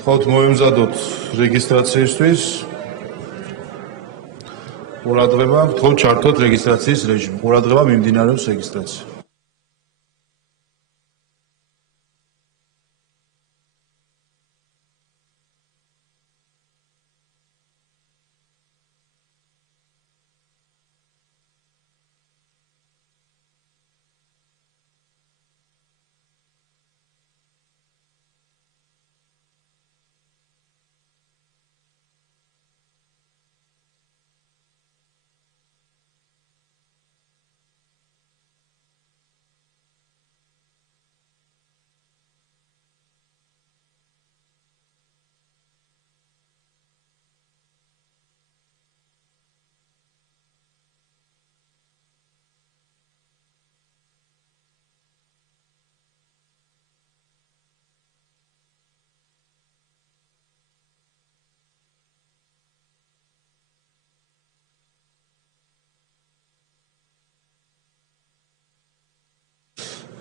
Għod moimżadot registracijistvis. Uradreba, għod ċartot registracijis reġim. Uradreba mimdinarus registracijis.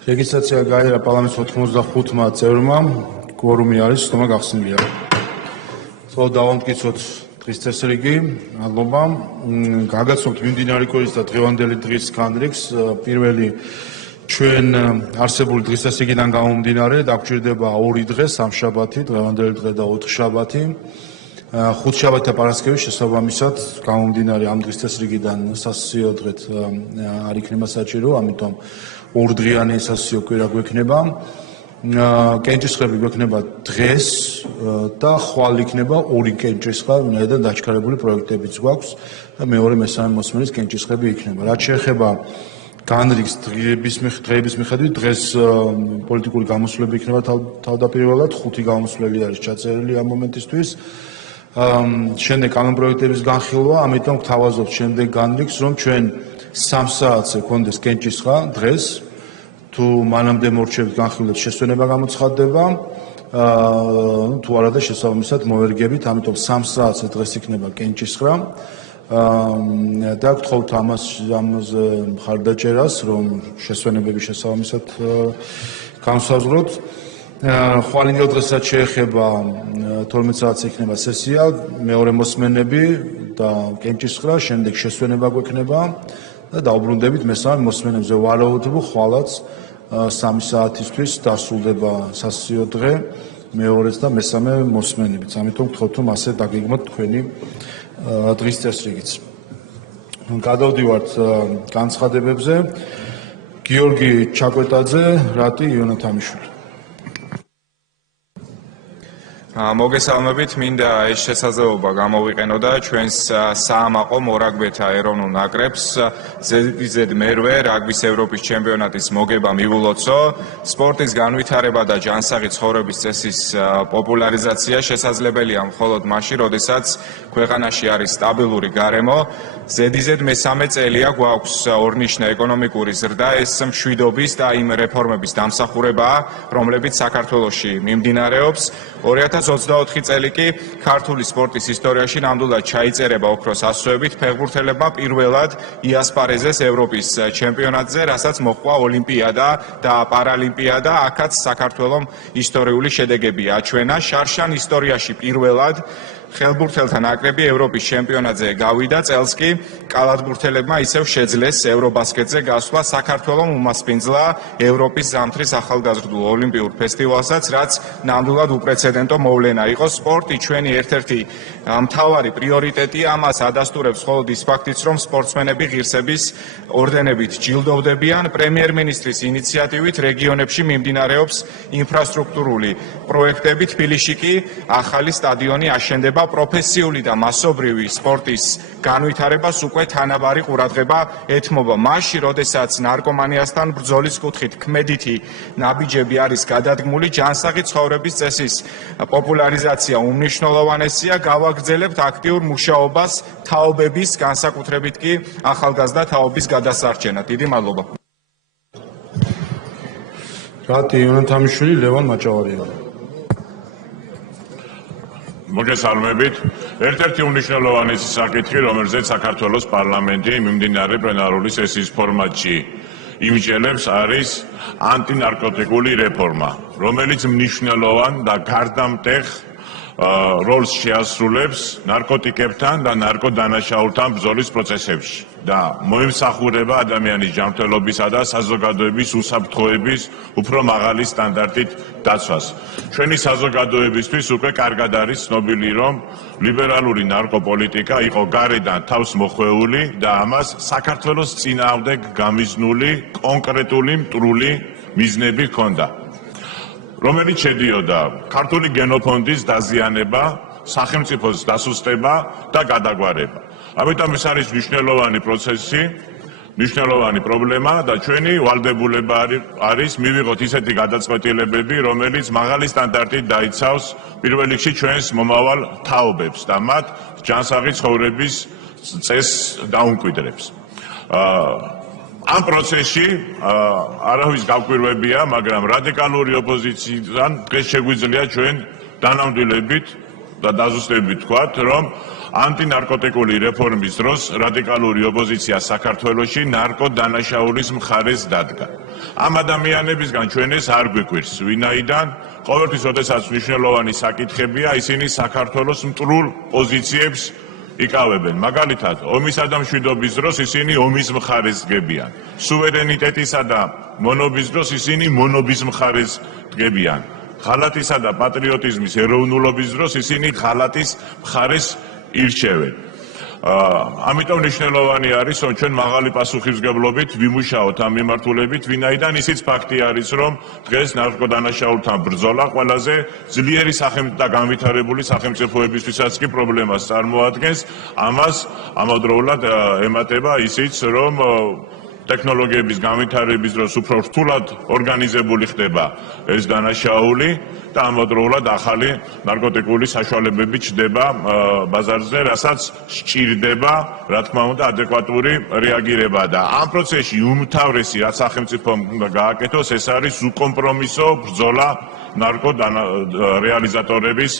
Registrācijā გაიარა პარლამენტის 85 წევრმა, კვორუმი არის, თქმა გახსნილია. So დავამტკიცოთ დღის წესრიგი, მადლობა. გაგაცნობთ მიმდინარე კვირის და დღევანდელი დღის განრიგს. პირველი ჩვენ არსებული დღის წესრიგიდან გამომდინარე დაგვჭირდება 2 დღე, სამშაბათი, დღევანდელი დღე და 4 შაბათი. ხუთშაბათი და პარასკევის შესაბამისად გამომდინარე ამ დღის წესრიგიდან სასიო დღეთ არ იქნება საჭირო, ამიტომ 2 დღიანი სასიო კვირა გვექნება. კენჭისყრები გვექნება დღეს და ხვალ იქნება 2 კენჭისყრა, ვინაიდან დაჩქარებული პროექტებიც გვაქვს და მეორე მესამე მოსმენის კენჭისყრები იქნება. რაც შეეხება განრიგს დღეების მიხედვით, დღეს პოლიტიკური გამოსვლები იქნება თავდაპირველად, 5 გამოსვლელი არის ჩაწერილი ამ მომენტისთვის. შემდეგ კანონპროექტების განხილვა, ამიტომ გთავაზობთ შემდეგ განრიგს, რომ ჩვენ 3 საათზე გქონდეს კენჭისყრა დღეს, თუ მანამდე მორჩებით განხილვებს შესვენება გამოცხადდება, თუ არა და შესაბამისად მოვერგებით, ამიტომ 3 საათზე დღეს იქნება კენჭისყრა. და გთხოვთ ამაზე მხარდაჭერას, რომ შესვენებების შესაბამისად განსაზღვროთ. ხვალინდელ დღესაც შეეხება 12 საათზე იქნება სესია, მეორე მოსმენები და კენჭისყრა, შემდეგ შესვენება გვექნება და დაუბრუნდებით მესამე მოსმენებზე ვარაუდობ, ხვალაც 3 საათისთვის დასრულდება სასიო დღე, მეორეც და მესამე მოსმენებით. ამიტომ გთხოვთ, რომ ასე დაგეგმოთ თქვენი დღის წესრიგიც. გადავდივართ განცხადებებზე. გიორგი ჩაკვეტაძე, რატი იონათამიშვილი. მოგესალმებით, მინდა ეს შესაძლებლობა გამოვიყენო და ჩვენს საამაყო მორაგბეთა ეროვნულ ნაკრებს ზედიზედ მერვე რაგბის ევროპის ჩემპიონატის მოგება მივულოცო. სპორტის განვითარება და ჯანსაღი ცხოვრების წესის პოპულარიზაცია შესაძლებელია მხოლოდ მაშინ, როდესაც ქვეყანაში არის სტაბილური გარემო. ზედიზედ მესამე წელია გვაქვს ორნიშნა ეკონომიკური ზრდა, ეს მშვიდობის და იმ რეფორმების დამსახურებაა, რომლებიც საქართველოში მიმდინარეობს. 2024 წელი კი ქართული სპორტის ისტორიაში ნამდვილად ჩაიწერება ოქროს ასოებით ფეხბურთელებმა პირველად იასპარეზეს ევროპის ჩემპიონატზე, რასაც მოჰყვა ოლიმპიადა და პარალიმპიადა, აქაც საქართველომ ისტორიული შედეგები აჩვენა. შარშან ისტორიაში პირველად ხელბურთელთა ნაკრები ევროპის ჩემპიონატზე გავიდა, წელს კი კალათბურთელებმა ისევ შეძლეს ევრობასკეტზე გასვლა. საქართველომ უმასპინძლა ევროპის ზამთრის ახალგაზრდულ ოლიმპიურ ფესტივალსაც, რაც ნამდვილად უპრეცედენტო მოვლენა იყო. სპორტი ჩვენი ერთ-ერთი მთავარი პრიორიტეტია, ამას ადასტურებს მხოლოდ ის ფაქტიც, რომ სპორტსმენები ღირსების ორდენებით ჯილდოვდებიან. პრემიერ-მინისტრის ინიციატივით რეგიონებში მიმდინარეობს ინფრასტრუქტურული პროექტები, თბილისში კი ახალი სტადიონი აშენდება. პროფესიული და მასობრივი სპორტის განვითარებას უკვე თანაბარი ყურადღება ეთმობა. მაშინ, როდესაც ნარკომანიასთან ბრძოლის კუთხით ქმედითი ნაბიჯები არის გადადგმული, ჯანსაღი ცხოვრების წესის პოპულარიზაცია უმნიშვნელოვანესია. გავაგრძელებთ აქტიურ მუშაობას თაობების, განსაკუთრებით კი ახალგაზრდა თაობის გადასარჩენად. დიდი მადლობა. რატი იონათამიშვილი, ლევან მაჭავარია. მოგესალმებით. ერთ-ერთი უმნიშვნელოვანესი საკითხი, რომელზეც საქართველოს პარლამენტი მიმდინარე პლენარული სესიის ფორმატში იმჯელებს, არის ანტინარკოტიკული რეფორმა, რომელიც მნიშვნელოვან და გარდამტეხ როლს შეასრულებს ნარკოტიკებთან და ნარკოდანაშაულთან ბრძოლის პროცესებში და მოიმსახურება ადამიანის ჯანმრთელობისა და საზოგადოების უსაფრთხოების უფრო მაღალი სტანდარტით დაცვას. ჩვენი საზოგადოებისთვის უკვე კარგად არის ცნობილი, რომ ლიბერალური ნარკოპოლიტიკა იყო გარედან თავს მოხვეული და ამას საქართველოს წინააღმდეგ გამიზნული კონკრეტული მტრული მიზნები ჰქონდა, რომელიც შედიოდა ქართული გენოფონდის დაზიანება, სახელმწიფოს დასუსტება და გადაგვარება. ამიტომ ეს არის მნიშვნელოვანი პროცესი, მნიშვნელოვანი პრობლემა და ჩვენი ვალდებულება არის მივიღოთ ისეთი გადაწყვეტილებები, რომელიც მაღალი სტანდარტით დაიცავს პირველ რიგში ჩვენს მომავალ თაობებს და მათ ჯანსაღი ცხოვრების წესს დაუმკვიდრებს. ამ პროცესში არავის გავკვირვებია, მაგრამ რადიკალური ოპოზიციიდან დღეს შეგვიძლია ჩვენ დანამდვილებით და დაზუსტებით ვთქვათ, რომ ანტინარკოტიკული რეფორმის დროს რადიკალური ოპოზიცია საქართველოში ნარკოდანაშაულის მხარეს დადგა. ამ ადამიანებისგან ჩვენ ეს არ გვიკვირს, ვინაიდან ყოველთვის, როდესაც მნიშვნელოვანი საკითხებია, ისინი საქართველოს მტრულ პოზიციებს იკავებენ. მაგალითად, ომისა და მშვიდობის დროს ისინი ომის მხარეს დგებიან. სუვერენიტეტისა და მონობის დროს ისინი მონობის მხარეს დგებიან. ღალატისა და პატრიოტიზმის ეროვნულობის დროს ისინი ღალატის მხარეს ირჩევენ. ამიტომ მნიშვნელოვანი არის, რომ ჩვენ მაღალი პასუხისმგებლობით ვიმუშაოთ ამ მიმართულებით, ვინაიდან ისიც ფაქტი არის, რომ დღეს ნარკოდანაშაულთან ბრძოლა ყველაზე ძლიერი და განვითარებული სახელმწიფოებისთვისაც კი პრობლემას წარმოადგენს. ამას ამავდროულად ემატება ისიც, რომ ტექნოლოგიების განვითარების დროს უფრო რთულად ორგანიზებული ხდება ეს დანაშაული და ამავდროულად ახალი ნარკოტიკული საშუალებები ჩნდება ბაზარზე, რასაც სჭირდება, რა თქმა უნდა, ადეკვატური რეაგირება და ამ პროცესში უმთავრესი რაც სახელმწიფომ უნდა გააკეთოს, ეს არის უკომპრომისო ბრძოლა ნარკოდანაშაულების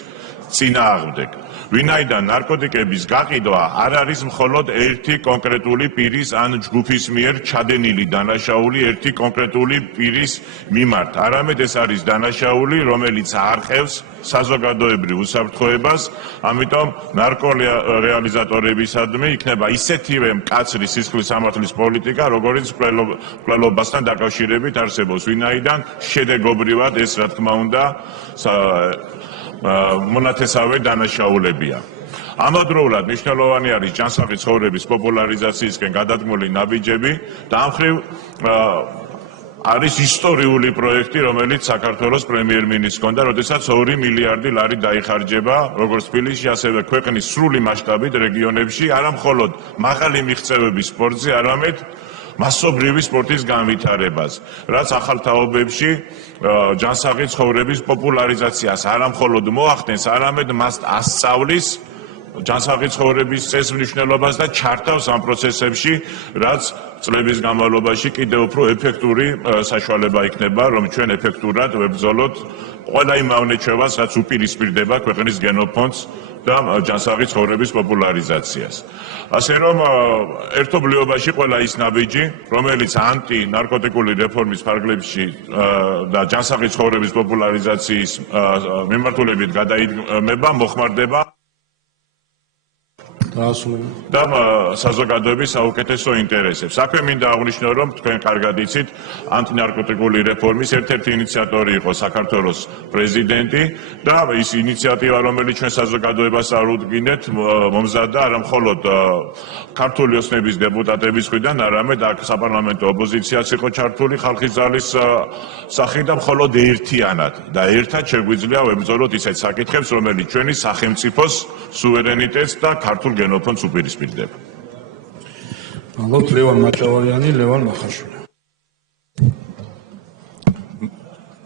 წინააღმდეგ. ვინაიდან ნარკოტიკების გაყიდვა არ არის მხოლოდ ერთი კონკრეტული პირის ან ჯგუფის მიერ ჩადენილი დანაშაული ერთი კონკრეტული პირის მიმართ, არამედ ეს არის დანაშაული, რომელიც არხევს საზოგადოებრივ უსაფრთხოებას, ამიტომ ნარკორეალიზატორებისადმი იქნება ისეთივე მკაცრი სისხლის სამართლის პოლიტიკა, როგორც მკვლელობასთან დაკავშირებით არსებობს, ვინაიდან შედეგობრივად ეს, რა თქმა უნდა, მონათესავე დანაშაულებია. ამავდროულად მნიშვნელოვანი არის ჯანსაღი ცხოვრების პოპულარიზაციისკენ გადადგმული ნაბიჯები და ამ მხრივ არის ისტორიული პროექტი, რომელიც საქართველოს პრემიერ-მინისტრს ჰქონდა, როდესაც 2 მილიარდი ლარი დაიხარჯება როგორც თბილისში, ასევე ქვეყნის სრული მასშტაბით რეგიონებში, არა მხოლოდ მაღალი მიღწევების სპორტზე, არამედ მასობრივი სპორტის განვითარებას, რაც ახალ თაობებში ჯანსაღი ცხოვრების პოპულარიზაციას არა მხოლოდ მოახდენს, არამედ მას ასწავლის ჯანსაღი ცხოვრების წესს მნიშვნელობას და ჩართავს ამ პროცესებში, რაც წლების განმავლობაში კიდევ უფრო ეფექტური საშუალება იქნება, რომ ჩვენ ეფექტურად ვებრძოლოთ ყველა იმ ავნეჩევას, რაც უპირისპირდება ქვეყნის გენოფონდს და ჯანსაღი ცხოვრების პოპულარიზაციას. ასე რომ ერთობლიობაში ყველა ის ნაბიჯი, რომელიც ანტინარკოტიკული რეფორმის ფარგლებში და ჯანსაღი ცხოვრების პოპულარიზაციის მიმართულებით გადაიდგმება, მოხმარდება და საზოგადოების საუკეთესო ინტერესებს. აქვე მინდა აღვნიშნო, რომ თქვენ კარგად იცით, ანტინარკოტიკული რეფორმის ერთ-ერთი ინიციატორი იყო საქართველოს პრეზიდენტი და ის ინიციატივა, რომელიც ჩვენ საზოგადოებას წარუდგინეთ, მომზადდა არა მხოლოდ ქართული ოცნების დეპუტატების მხრიდან, არამედ აქ საპარლამენტო ოპოზიციაც იყო ჩართული ხალხის ძალის სახით და მხოლოდ ერთიანად და ერთად შეგვიძლია ვებრძოლოთ ისეთ საკითხებს, რომელიც ჩვენი სახელმწიფოს სუვერენიტეტს და ქართულ გენოფონდს უპირისპირდება. მადლობთ ლევან მაჭავარიანი, ლევან მახაშვილი.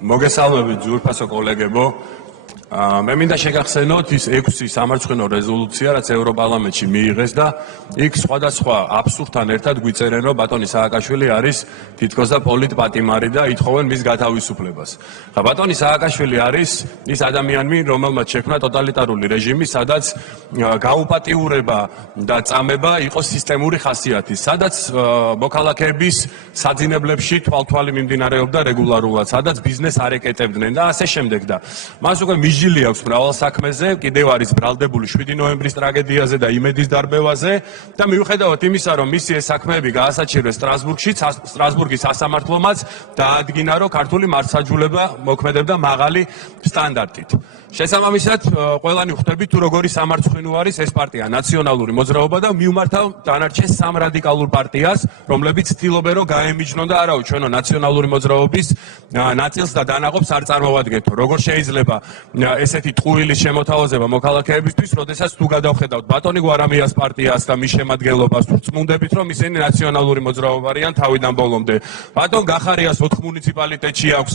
მოგესალმებით ძვირფასო კოლეგებო. მე მინდა შეგახსენოთ ის 6 სამარცხვინო რეზოლუცია, რაც ევროპარლამენტში მიიღეს და იქ სხვადასხვა აბსურდთან ერთად გვიწერენ, რომ ბატონი სააკაშვილი არის თითქოს და პოლიტპატიმარი და ითხოვენ მის გათავისუფლებას. ბატონი სააკაშვილი არის ის ადამიანი, რომელმაც შექმნა ტოტალიტარული რეჟიმი, სადაც გაუპატიურება და წამება იყო სისტემური ხასიათის, სადაც მოქალაქეების საძინებლებში თვალთვალი მიმდინარეობდა რეგულარულად, სადაც ბიზნესს არ ეკეტებდნენ და ასე შემდეგ და მას უკვე სიძილი აქვს მრავალ საქმეზე, კიდევ არის ბრალდებული 7 ნოემბრის ტრაგედიაზე და იმედის დარბევაზე და მიუხედავად იმისა, რომ მისი ეს საქმეები გაასაჩირეს სტრასბურგის სასამართლომაც დაადგინა, რომ ქართული მართლმსაჯულება მოქმედებდა მაღალი სტანდარტით. შესაბამისად, ყველანი ხვდებით თუ როგორი სამარცხვინო არის ეს პარტია ნაციონალური მოძრაობა და მიუმართავ დანარჩენ სამ რადიკალურ პარტიას, რომლებიც ცდილობენ რომ გაემიჯნონ და არაო ჩვენო ნაციონალური მოძრაობის ნაწილს და დანაყოფს არ წარმოვადგენთო. როგორ შეიძლება ესეთი ტყუილის შემოთავაზება მოქალაქეებისთვის, როდესაც თუ გადავხედავთ ბატონი გვარამიას პარტიას და მის შემადგენლობას, თუ წმუნდებით რომ ისინი ნაციონალური მოძრაობა არიან თავიდან ბოლომდე. ბატონ გახარიას 4 მუნიციპალიტეტში აქვს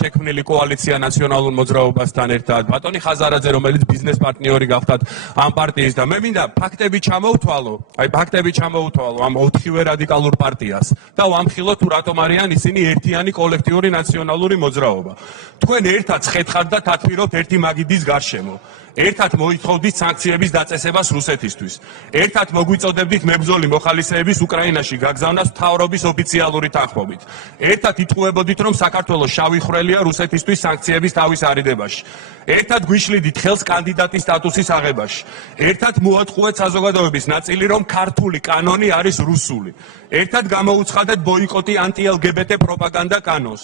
შექმნილი კოალიცია ნაციონალურ მოძრაობასთან ერთად. ბატონი ხაზარაძე, რომელიც ბიზნეს პარტნიორი გახდათ ამ პარტიის და მე მინდა ფაქტები ჩამოვთვალო, ფაქტები ჩამოვთვალო ამ 4-ვე რადიკალურ პარტიას და ვამხილო თუ რატომ არიან ისინი ერთიანი კოლექტიური ნაციონალური მოძრაობა. თქვენ ერთად ხეთხართ და თათბირობთ ერთი მაგიდის გარშემო. ერთად მოითხოვდით სანქციების დაწესებას რუსეთისთვის. ერთად მოგვიწოდებდით მებრძოლი მოხალისეების უკრაინაში გაგზავნას მთავრობის ოფიციალური თანხმობით. ერთად იტყუებოდით, რომ საქართველოს შავი ხვრელია რუსეთისთვის სანქციების თავის არიდებაში. ერთად გვიშლიდით ხელს კანდიდატის სტატუსის აღებაში. ერთად მოატყუეთ საზოგადოების ნაწილი, რომ ქართული კანონი არის რუსული. ერთად გამოუცხადეთ ბოიკოტი ანტი-LGBT პროპაგანდა კანონს.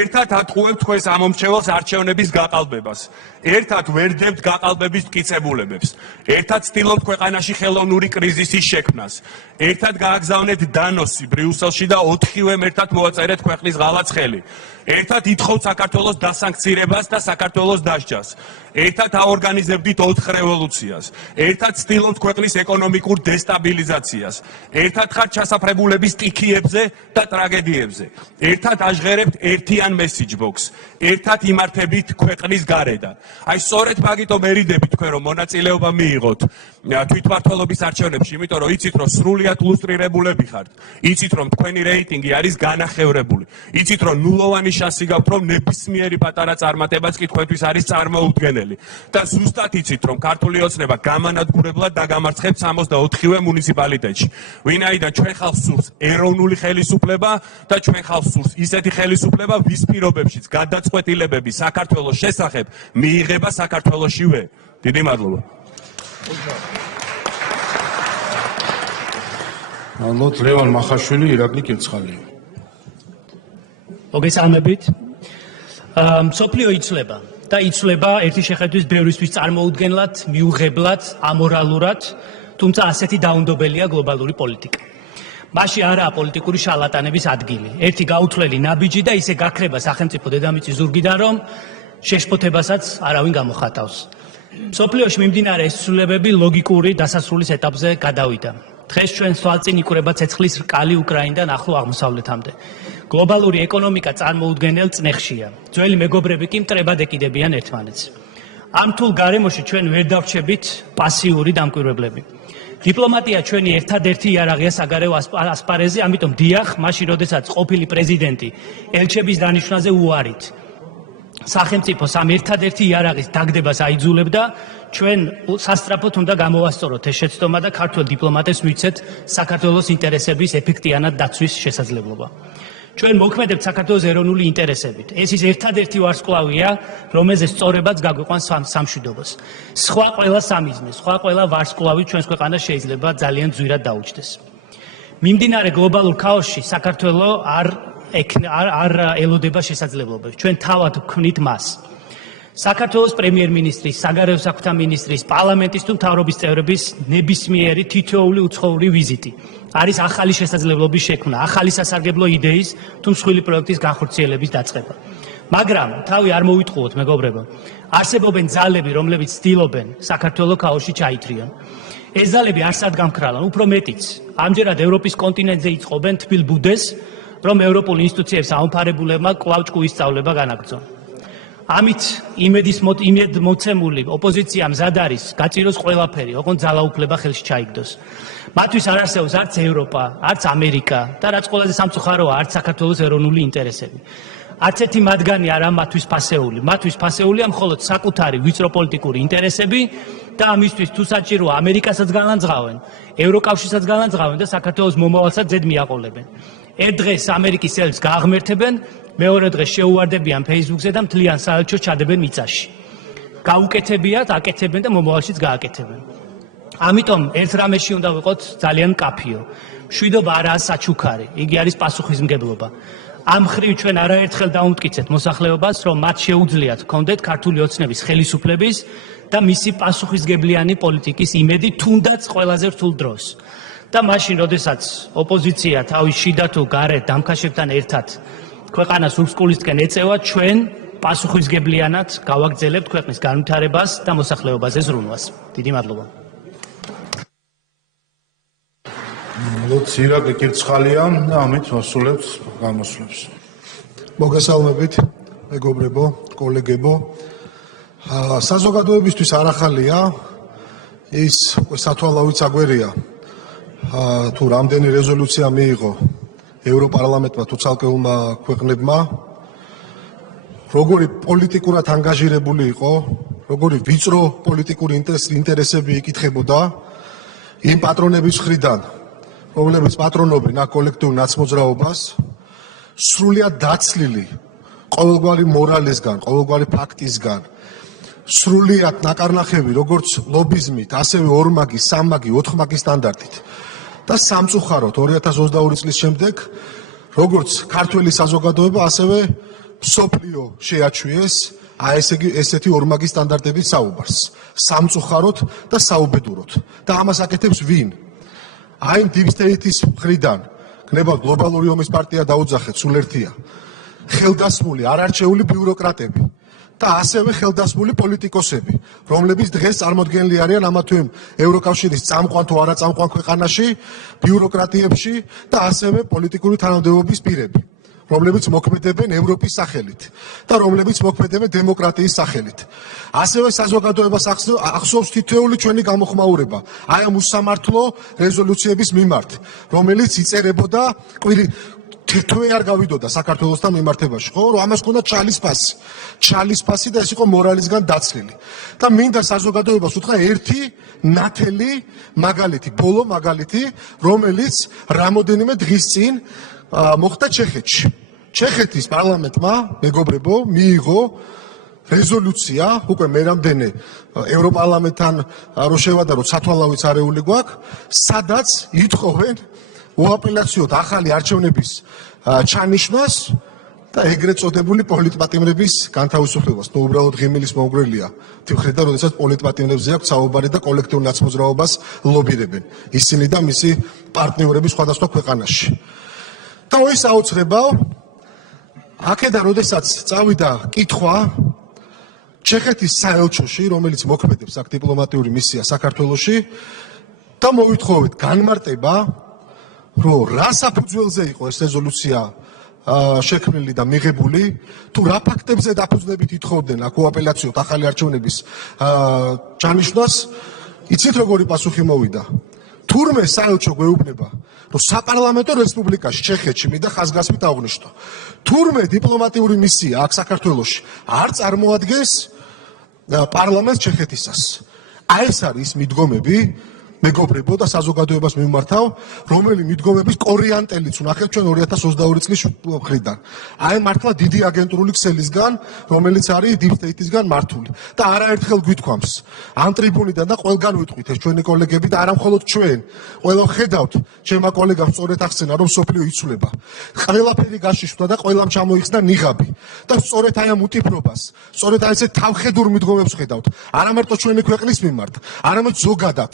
ერთად ატყუებთ თქვენს ამომრჩეველს არჩევნების გაყალბებას. ერთად ვერდებთ გაყალბების მტკიცებულებებს. ერთად ცდილობთ ქვეყანაში ხელოვნური კრიზისის შექმნას. ერთად გააგზავნეთ დანოსი ბრიუსელში და 4-ვემ ერთად მოაწერეთ ქვეყნის ღალაცხელი. ერთად ითხოვთ საქართველოს დასანქცირებას და საქართველოს დასჯას. ერთად აორგანიზებდით 4 რევოლუციას. ერთად ცდილობთ ქვეყნის ეკონომიკურ დესტაბილიზაციას. ერთად ხართ ჩასაფრებულების სტიქიებზე და ტრაგედიებზე. ერთად აჟღერებთ ერთიან message box. ერთად იმართებით ქვეყნის გარედან. აი სწორედ მაგიტომ ერიდებით თქვენ რომ მონაწილეობა მიიღოთ თვითმმართველობის არჩევნებში, იმიტომ რომ იცით რომ სრულიად ლუსტრირებულები ხართ. იცით რომ თქვენი რეიტინგი არის განახევრებული. იცით რომ ნულოვანი შანსი გაქვთ რომ ნებისმიერი პატარა წარმატებაც კი თქვენთვის არის წარმოუდგენელი. და ზუსტად იცით რომ ქართული ოცნება გამანადგურებლად დაგამარცხებთ 64-ვე მუნიციპალიტეტში. ვინაიდან ჩვენ ხალხს სურს ეროვნული ხელისუფლება და ჩვენ ხალხს სურს ისეთი ხელისუფლება, ვის პირობებშიც გადაწყვეტილებები საქართველოს შესახებ მიიღება საქართველოშივე. დიდი მადლობა. მადლობთ ლევან მახაშვილი, ირაკლი კირცხალი. მოგესალმებით. მსოფლიო იცვლება და იცვლება ერთი შეხედვის ბევრისთვის წარმოუდგენლად, მიუღებლად, ამორალურად, თუმცა ასეთი დაუნდობელია გლობალური პოლიტიკა. მასში არაა პოლიტიკური შარლატანების ადგილი. ერთი გაუთვლელი ნაბიჯი და ისე გაქრება სახელმწიფო დედამიწის ზურგიდან, რომ შეშფოთებასაც არავინ გამოხატავს. მსოფლიოში მიმდინარე ეს ცვლილებები ლოგიკური დასასრულის ეტაპზე გადავიდა. დღეს ჩვენ თვალწინ იკვრება ცეცხლის რკალი უკრაინიდან ახლო აღმოსავლეთამდე. გლობალური ეკონომიკა წარმოუდგენელ წნეხშია. ძველი მეგობრები კი მტრებად ეკიდებიან ერთმანეთს. ამ რთულ გარემოში ჩვენ ვერ დავრჩებით პასიური დამკვირვებლები. დიპლომატია ჩვენი ერთადერთი იარაღია საგარეო ასპარეზზე, ამიტომ დიახ, მაშინ როდესაც ყოფილი პრეზიდენტი ელჩების დანიშვნაზე უარით სახელმწიფოს ამ ერთადერთი იარაღის დაგდებას აიძულებდა, ჩვენ სასწრაფოდ უნდა გამოვასწოროთ ეს შეცდომა და ქართულ დიპლომატებს მივცეთ საქართველოს ინტერესების ეფექტიანად დაცვის შესაძლებლობა. ჩვენ მოქმედებთ საქართველოს ეროვნული ინტერესებით. ეს ის ერთადერთი ვარსკვლავია, რომელზეც სწორებაც გაგვიყვანს სამშვიდობოს. სხვა ყველა სამიზნე, სხვა ყველა ვარსკვლავი ჩვენს ქვეყანას შეიძლება ძალიან ძვირად დაუჯდეს. მიმდინარე გლობალურ ქაოსში საქართველოს არ ელოდება შესაძლებლობებს. ჩვენ თავად ვქმნით მას. საქართველოს პრემიერ-მინისტრის, საგარეო საქმეთა მინისტრის, პარლამენტის თუ მთავრობის წევრების ნებისმიერი თითოეული უცხოური ვიზიტი არის ახალი შესაძლებლობის შექმნა, ახალი სასარგებლო იდეის თუ მსხვილი პროექტის განხორციელების დაწყება. მაგრამ თავი არ მოვიტყუოთ, მეგობრებო. არსებობენ ძალები, რომლებიც ცდილობენ საქართველოს ქაოსში ჩაითრიონ. ეს ძალები არსად გამქრალან, უფრო მეტიც. ამჯერად ევროპის კონტინენტზე იწყობენ თბილ ბუდეს, რომ ევროპულ ინსტიტუციებს აუმფარებულებმა კვლავ ჭკუის სწავლება განაგრძონ. ამით იმედ მოცემული ოპოზიცია მზად არის გაწიროს ყველაფერი, ოღონდ ძალაუფლება ხელში ჩაიგდოს. მათთვის არ არსებობს არც ევროპა, არც ამერიკა და რაც ყველაზე სამწუხაროა, არც საქართველოს ეროვნული ინტერესები. არც ერთი მათგანი არა მათთვის ფასეული. მათთვის ფასეულია მხოლოდ საკუთარი ვიწრო პოლიტიკური ინტერესები და ამისთვის თუ საჭიროა ამერიკასაც განლანძღავენ, ევროკავშირსაც განლანძღავენ და საქართველოს მომავალსაც ზედ მიაყოლებენ. ერთ დღეს ამერიკის ელჩს გააღმერთებენ, მეორე დღეს შეუვარდებიან Facebook-ზე და მთლიან საელჩოს ჩადებენ მიწაში. გაუკეთებიათ, აკეთებენ და მომავალშიც გააკეთებენ. ამიტომ ერთ რამეში უნდა ვიყოთ ძალიან მკაფიო. მშვიდობა არაა საჩუქარი, იგი არის პასუხისმგებლობა. ამ ხრივ ჩვენ არაერთხელ დაუმტკიცეთ მოსახლეობას, რომ მათ შეუძლიათ ჰქონდეთ ქართული ოცნების ხელისუფლების და მისი პასუხისგებლიანი პოლიტიკის იმედი თუნდაც ყველაზე რთულ დროს. და მაშინ, როდესაც ოპოზიცია თავის შიდა თუ გარეთ დამქაშებთან ერთად ქვეყანას უსკულისკენ ეწევა, ჩვენ პასუხისგებლიანად გავაგრძელებთ ქვეყნის განვითარებას და მოსახლეობაზე ზრუნვას. დიდი მადლობა. ლოცირა გეკირცხალია და ამით ვასრულებთ გამოსვლებს. მოგესალმებით, მეგობრებო, კოლეგებო. საზოგადოებისთვის არ ახალია ის სათვალავით აგვერია. თუ რამდენი რეზოლუცია მიიღო ევროპარლამენტმა თუ ცალკეულმა ქვეყნებმა, როგორი პოლიტიკურად ანგაჟირებული იყო, როგორი ვიწრო პოლიტიკური ინტერესები იკითხებოდა იმ პატრონების მხრიდან, რომლებიც პატრონობენ აქ კოლექტიურ ნაცმოძრაობას, სრულიად დაცლილი ყოველგვარი მორალისგან, ყოველგვარი ფაქტისგან, სრულიად ნაკარნახები, როგორც ლობიზმით, ასევე ორმაგი, სამმაგი, ოთხმაგი სტანდარტით. და სამწუხაროდ 2022 წლის შემდეგ, როგორც ქართველი საზოგადოება, ასევე მსოფლიო შეაჩვიეს ესეთი ორმაგი სტანდარტების საუბარს. სამწუხაროდ და საუბედუროდ. და ამას აკეთებს ვინ? აი deep state-ის მხრიდან, გნებავთ გლობალური ომის პარტია დაუძახეთ, სულ ერთია. ხელდასმული, არარჩეული ბიუროკრატები და ასევე ხელდასმული პოლიტიკოსები, რომლებიც დღეს წარმოდგენილი არიან ამა თუ იმ ევროკავშირის წამყვან თუ არაწამყვან ქვეყანაში, ბიუროკრატიებში და ასევე პოლიტიკური თანამდებობის პირები, რომლებიც მოქმედებენ ევროპის სახელით და რომლებიც მოქმედებენ დემოკრატიის სახელით. ასევე საზოგადოებას ახსოვს თითოეული ჩვენი გამოხმაურება აი ამ უსამართლო რეზოლუციების მიმართ, რომელიც იწერებოდა თვე არ გავიდოდა საქართველოსთან მიმართებაში, ხო? რომ ამას ჰქონდა ჩალის ფასი და ეს იყო მორალისგან დაცლილი. და მინდა საზოგადოებას უთხრა ერთი ნათელი მაგალითი, ბოლო მაგალითი, რომელიც რამოდენიმე დღის წინ მოხდა ჩეხეთში. ჩეხეთის პარლამენტმა, მეგობრებო, მიიღო რეზოლუცია, უკვე მე რამდენი ევროპარლამენტთან რო შევადაროთ, სათვალავით არეული გვაქვს, სადაც ითხოვენ უაპელაციოდ ახალი არჩევნების ჩანიშვნას და ეგრეთ წოდებული პოლიტპატიმრების განთავისუფლებას. ნუ უბრალოდ ღიმილის მომგვრელია თვითმხრიდან, როდესაც პოლიტპატიმრებზე აქვს საუბარი და კოლექტიურ ნაცმოძრაობას ლობირებენ. ისინი და მისი პარტნიორები სხვადასხვა ქვეყანაში. და ის აუცხებავ, აქედან როდესაც წავიდა კითხვა ჩეხეთის საელჩოში, რომელიც მოქმედებს აქ დიპლომატიური მისია საქართველოში, და მოვითხოვეთ განმარტება, რომ რა საფუძველზე იყო ეს რეზოლუცია შექმნილი და მიღებული, თუ რა ფაქტებზე დაფუძნებით ითხოვდნენ აქ უაპელაციოდ ახალი არჩევნების ჩანიშვნას, იცით როგორი პასუხი მოვიდა? თურმე საელჩო გვეუბნება, რომ საპარლამენტო რესპუბლიკაში ჩეხეთში მინდა ხაზგასმით აღვნიშნო. თურმე დიპლომატიური მისია აქ საქართველოში არ წარმოადგენს პარლამენტს ჩეხეთისას. აი ეს არის მიდგომები, მეგობრებო და საზოგადოებას მიმართავ, რომელი მიდგომების კორიანტელიც ვნახეთ ჩვენ 2022 წლის მხრიდან. აი მართლა დიდი აგენტურული ქსელისგან, რომელიც არის deep state-ისგან მართული. და არაერთხელ გვითქვამს, ამ ტრიბუნიდან და ყველგან ვიტყვით ეს ჩვენი კოლეგები და არა მხოლოდ ჩვენ. ყველა ხედავთ, ჩემმა კოლეგამ სწორედ ახსენა, რომ სოფლიო იცვლება. ყველაფერი გაშიშვა და ყველამ ჩამოიხსნა ნიღაბი. და სწორედ აი ამ უტიფრობას, სწორედ აი ესე თავხედურ მიდგომებს ხედავთ. არა მარტო ჩვენი ქვეყნის მიმართ, არამედ ზოგადად.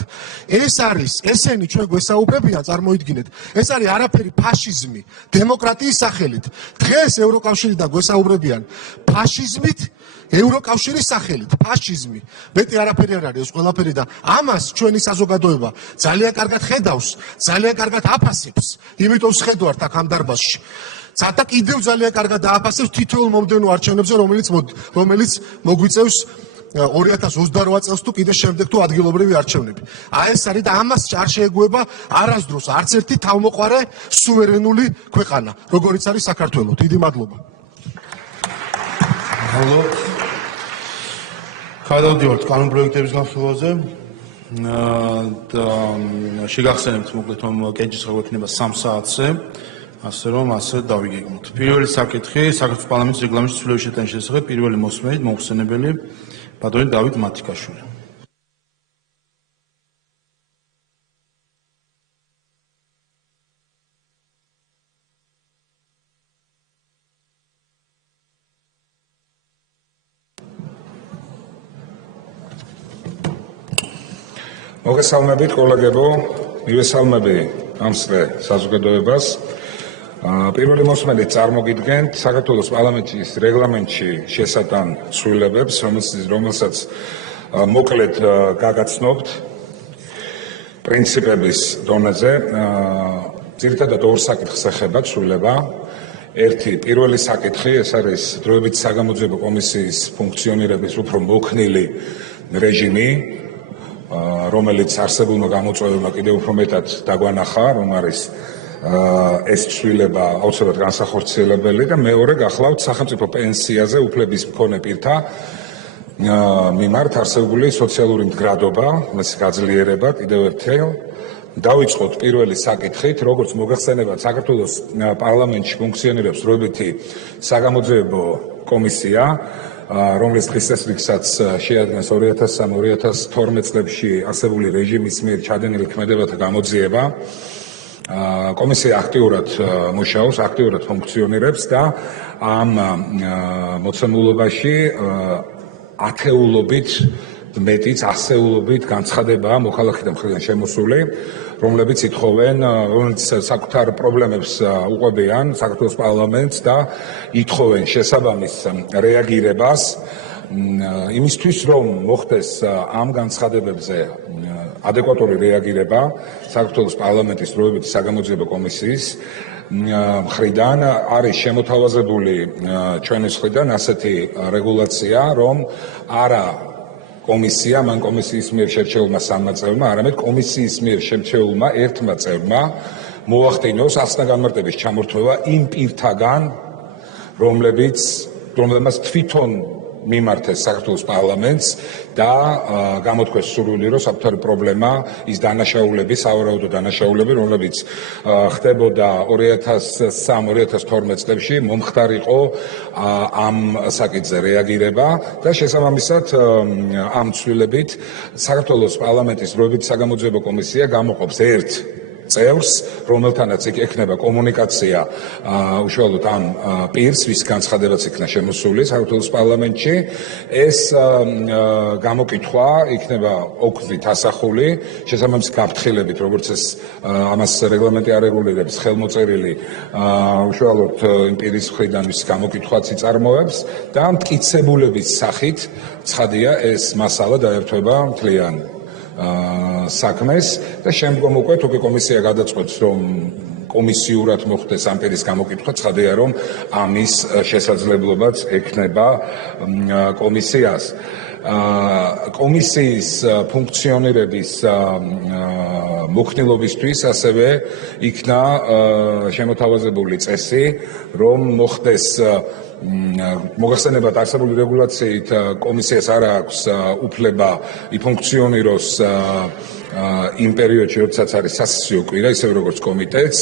ეს არის, ესენი ჩვენ გვესაუბრებიან, წარმოიდგინეთ, ეს არის არაფერი ფაშიზმი, დემოკრატიის სახელით. დღეს ევროკავშირიდან გვესაუბრებიან ფაშიზმით, ევროკავშირის სახელით, ფაშიზმი. მეტი არაფერი არ არის ეს ყველაფერი და ამას ჩვენი საზოგადოება ძალიან კარგად ხედავს, ძალიან კარგად აფასებს, იმიტომ შედვართ აქ ამ დარბაზში. და კიდევ ძალიან კარგად დააფასებს თითოეულ მომდევნო არჩევნებზე, რომელიც მოგვიწევს 2028 წელს თუ კიდე შემდეგ თუ ადგილობრივი არჩევნები. აი ეს არის და ამას არ შეეგუება არასდროს არც ერთი თავმოყარე სუვერენული ქვეყანა, როგორიც არის საქართველო. დიდი მადლობა. მადლობთ. გადავდივართ კანონპროექტების განხილვაზე. და შეგახსენებთ მოკლედ, რომ კენჭისყრა გვექნება 3 საათზე. ასე რომ ასე დავიგეგმოთ. პირველი საკითხი საქართველოს პარლამენტის რეგლამენტის ცვლილების შეტანის შესახებ პირველი მოსმენით მოხსენებელი ბატონი დავით მათიკაშვილი. მოგესალმებით კოლეგებო, მივესალმები ამ სრე საზოგადოებას. პირველი მოსმენით წარმოგიდგენთ საქართველოს პარლამენტის რეგლამენტში შესატან ცვლილებებს, რომელსაც მოკლედ გაგაცნობთ პრინციპების დონეზე. ძირითადად ორ საკითხს ეხება ცვლილება. ერთი პირველი საკითხი, ეს არის დროებით საგამოძიებო კომისიის ფუნქციონირების უფრო მოქნილი რეჟიმი, რომელიც არსებულმა გამოწვევებმა კიდევ უფრო მეტად დაგვანახა, რომ არის ეს ცვლილება აუცილებლად განსახორციელებელი და მეორე გახლავთ სახელმწიფო პენსიაზე უფლების მქონე პირთა მიმართ არსებული სოციალური მდგრადობა, მის გაძლიერება კიდევ ერთხელ. დავიწყოთ პირველი საკითხით, როგორც მოგეხსენებათ, საქართველოს პარლამენტში ფუნქციონირებს დროებითი საგამოძიებო კომისია, რომლის დღის წესრიგსაც შეადგენს 2003-2012 წლებში არსებული რეჟიმის მიერ ჩადენილი ქმედებათა გამოძიება. კომისია აქტიურად მუშაობს, აქტიურად ფუნქციონირებს და ამ მოცემულობაში ათეულობით მეტიც ასეულობით განცხადებაა მოქალაქეთა მხრიდან შემოსული, რომლებიც ითხოვენ, რომელიც საკუთარ პრობლემებს უყვებიან საქართველოს პარლამენტს და ითხოვენ შესაბამის რეაგირებას იმისთვის, რომ მოხდეს ამ განცხადებებზე ადეკვატური რეაგირება საქართველოს პარლამენტის დროებითი საგამოძიებო კომისიის მხრიდან არის შემოთავაზებული ჩვენი მხრიდან ასეთი რეგულაცია, რომ არა კომისია, მან კომისიის მიერ შერჩეულმა სამმა წევრმა, არამედ კომისიის მიერ შერჩეულმა ერთმა წევრმა მოახდინოს ახსნა-განმარტების ჩამორთმევა იმ პირთაგან, რომლებმაც თვითონ მიმართეს საქართველოს პარლამენტს და გამოთქვეს სურვილი, რომ საკუთარი პრობლემა, ის დანაშაულები, სავარაუდო დანაშაულები, რომლებიც ხდებოდა 2003-2012 წლებში, მომხდარიყო ამ საკითხზე რეაგირება და შესაბამისად ამ ცვლილებით საქართველოს პარლამენტის დროებითი საგამოძიებო კომისია გამოყოფს ერთ წევრს, რომელთანაც ექნება კომუნიკაცია უშუალოდ ამ პირს, ვის განცხადებაც იქნა შემოსული საქართველოს პარლამენტში. ეს გამოკითხვა იქნება ოქრით ასახული, შესაბამის გაფრთხილებით, როგორც ეს ამას რეგლამენტი არეგულირებს, ხელმოწერილი უშუალოდ იმ პირის მხრიდან, ვის გამოკითხვაც იწარმოებს და მტკიცებულების სახით ცხადია ეს მასალა დაერთვება მთლიან საქმეს და შემდგომ უკვე თუკი კომისია გადაწყვეტს, რომ კომისიურად მოხდეს ამ პირის გამოკითხვა, ცხადია, რომ ამის შესაძლებლობაც ექნება კომისიას. კომისიის ფუნქციონირების მოქნილობისთვის ასევე იქნა შემოთავაზებული წესი, რომ მოხდეს მოგახსენებათ არსებული რეგულაციით კომისიას არ აქვს უფლება იფუნქციონიროს იმ პერიოდში, როდესაც არის სასესიო კვირა, ისე როგორც კომიტეტს,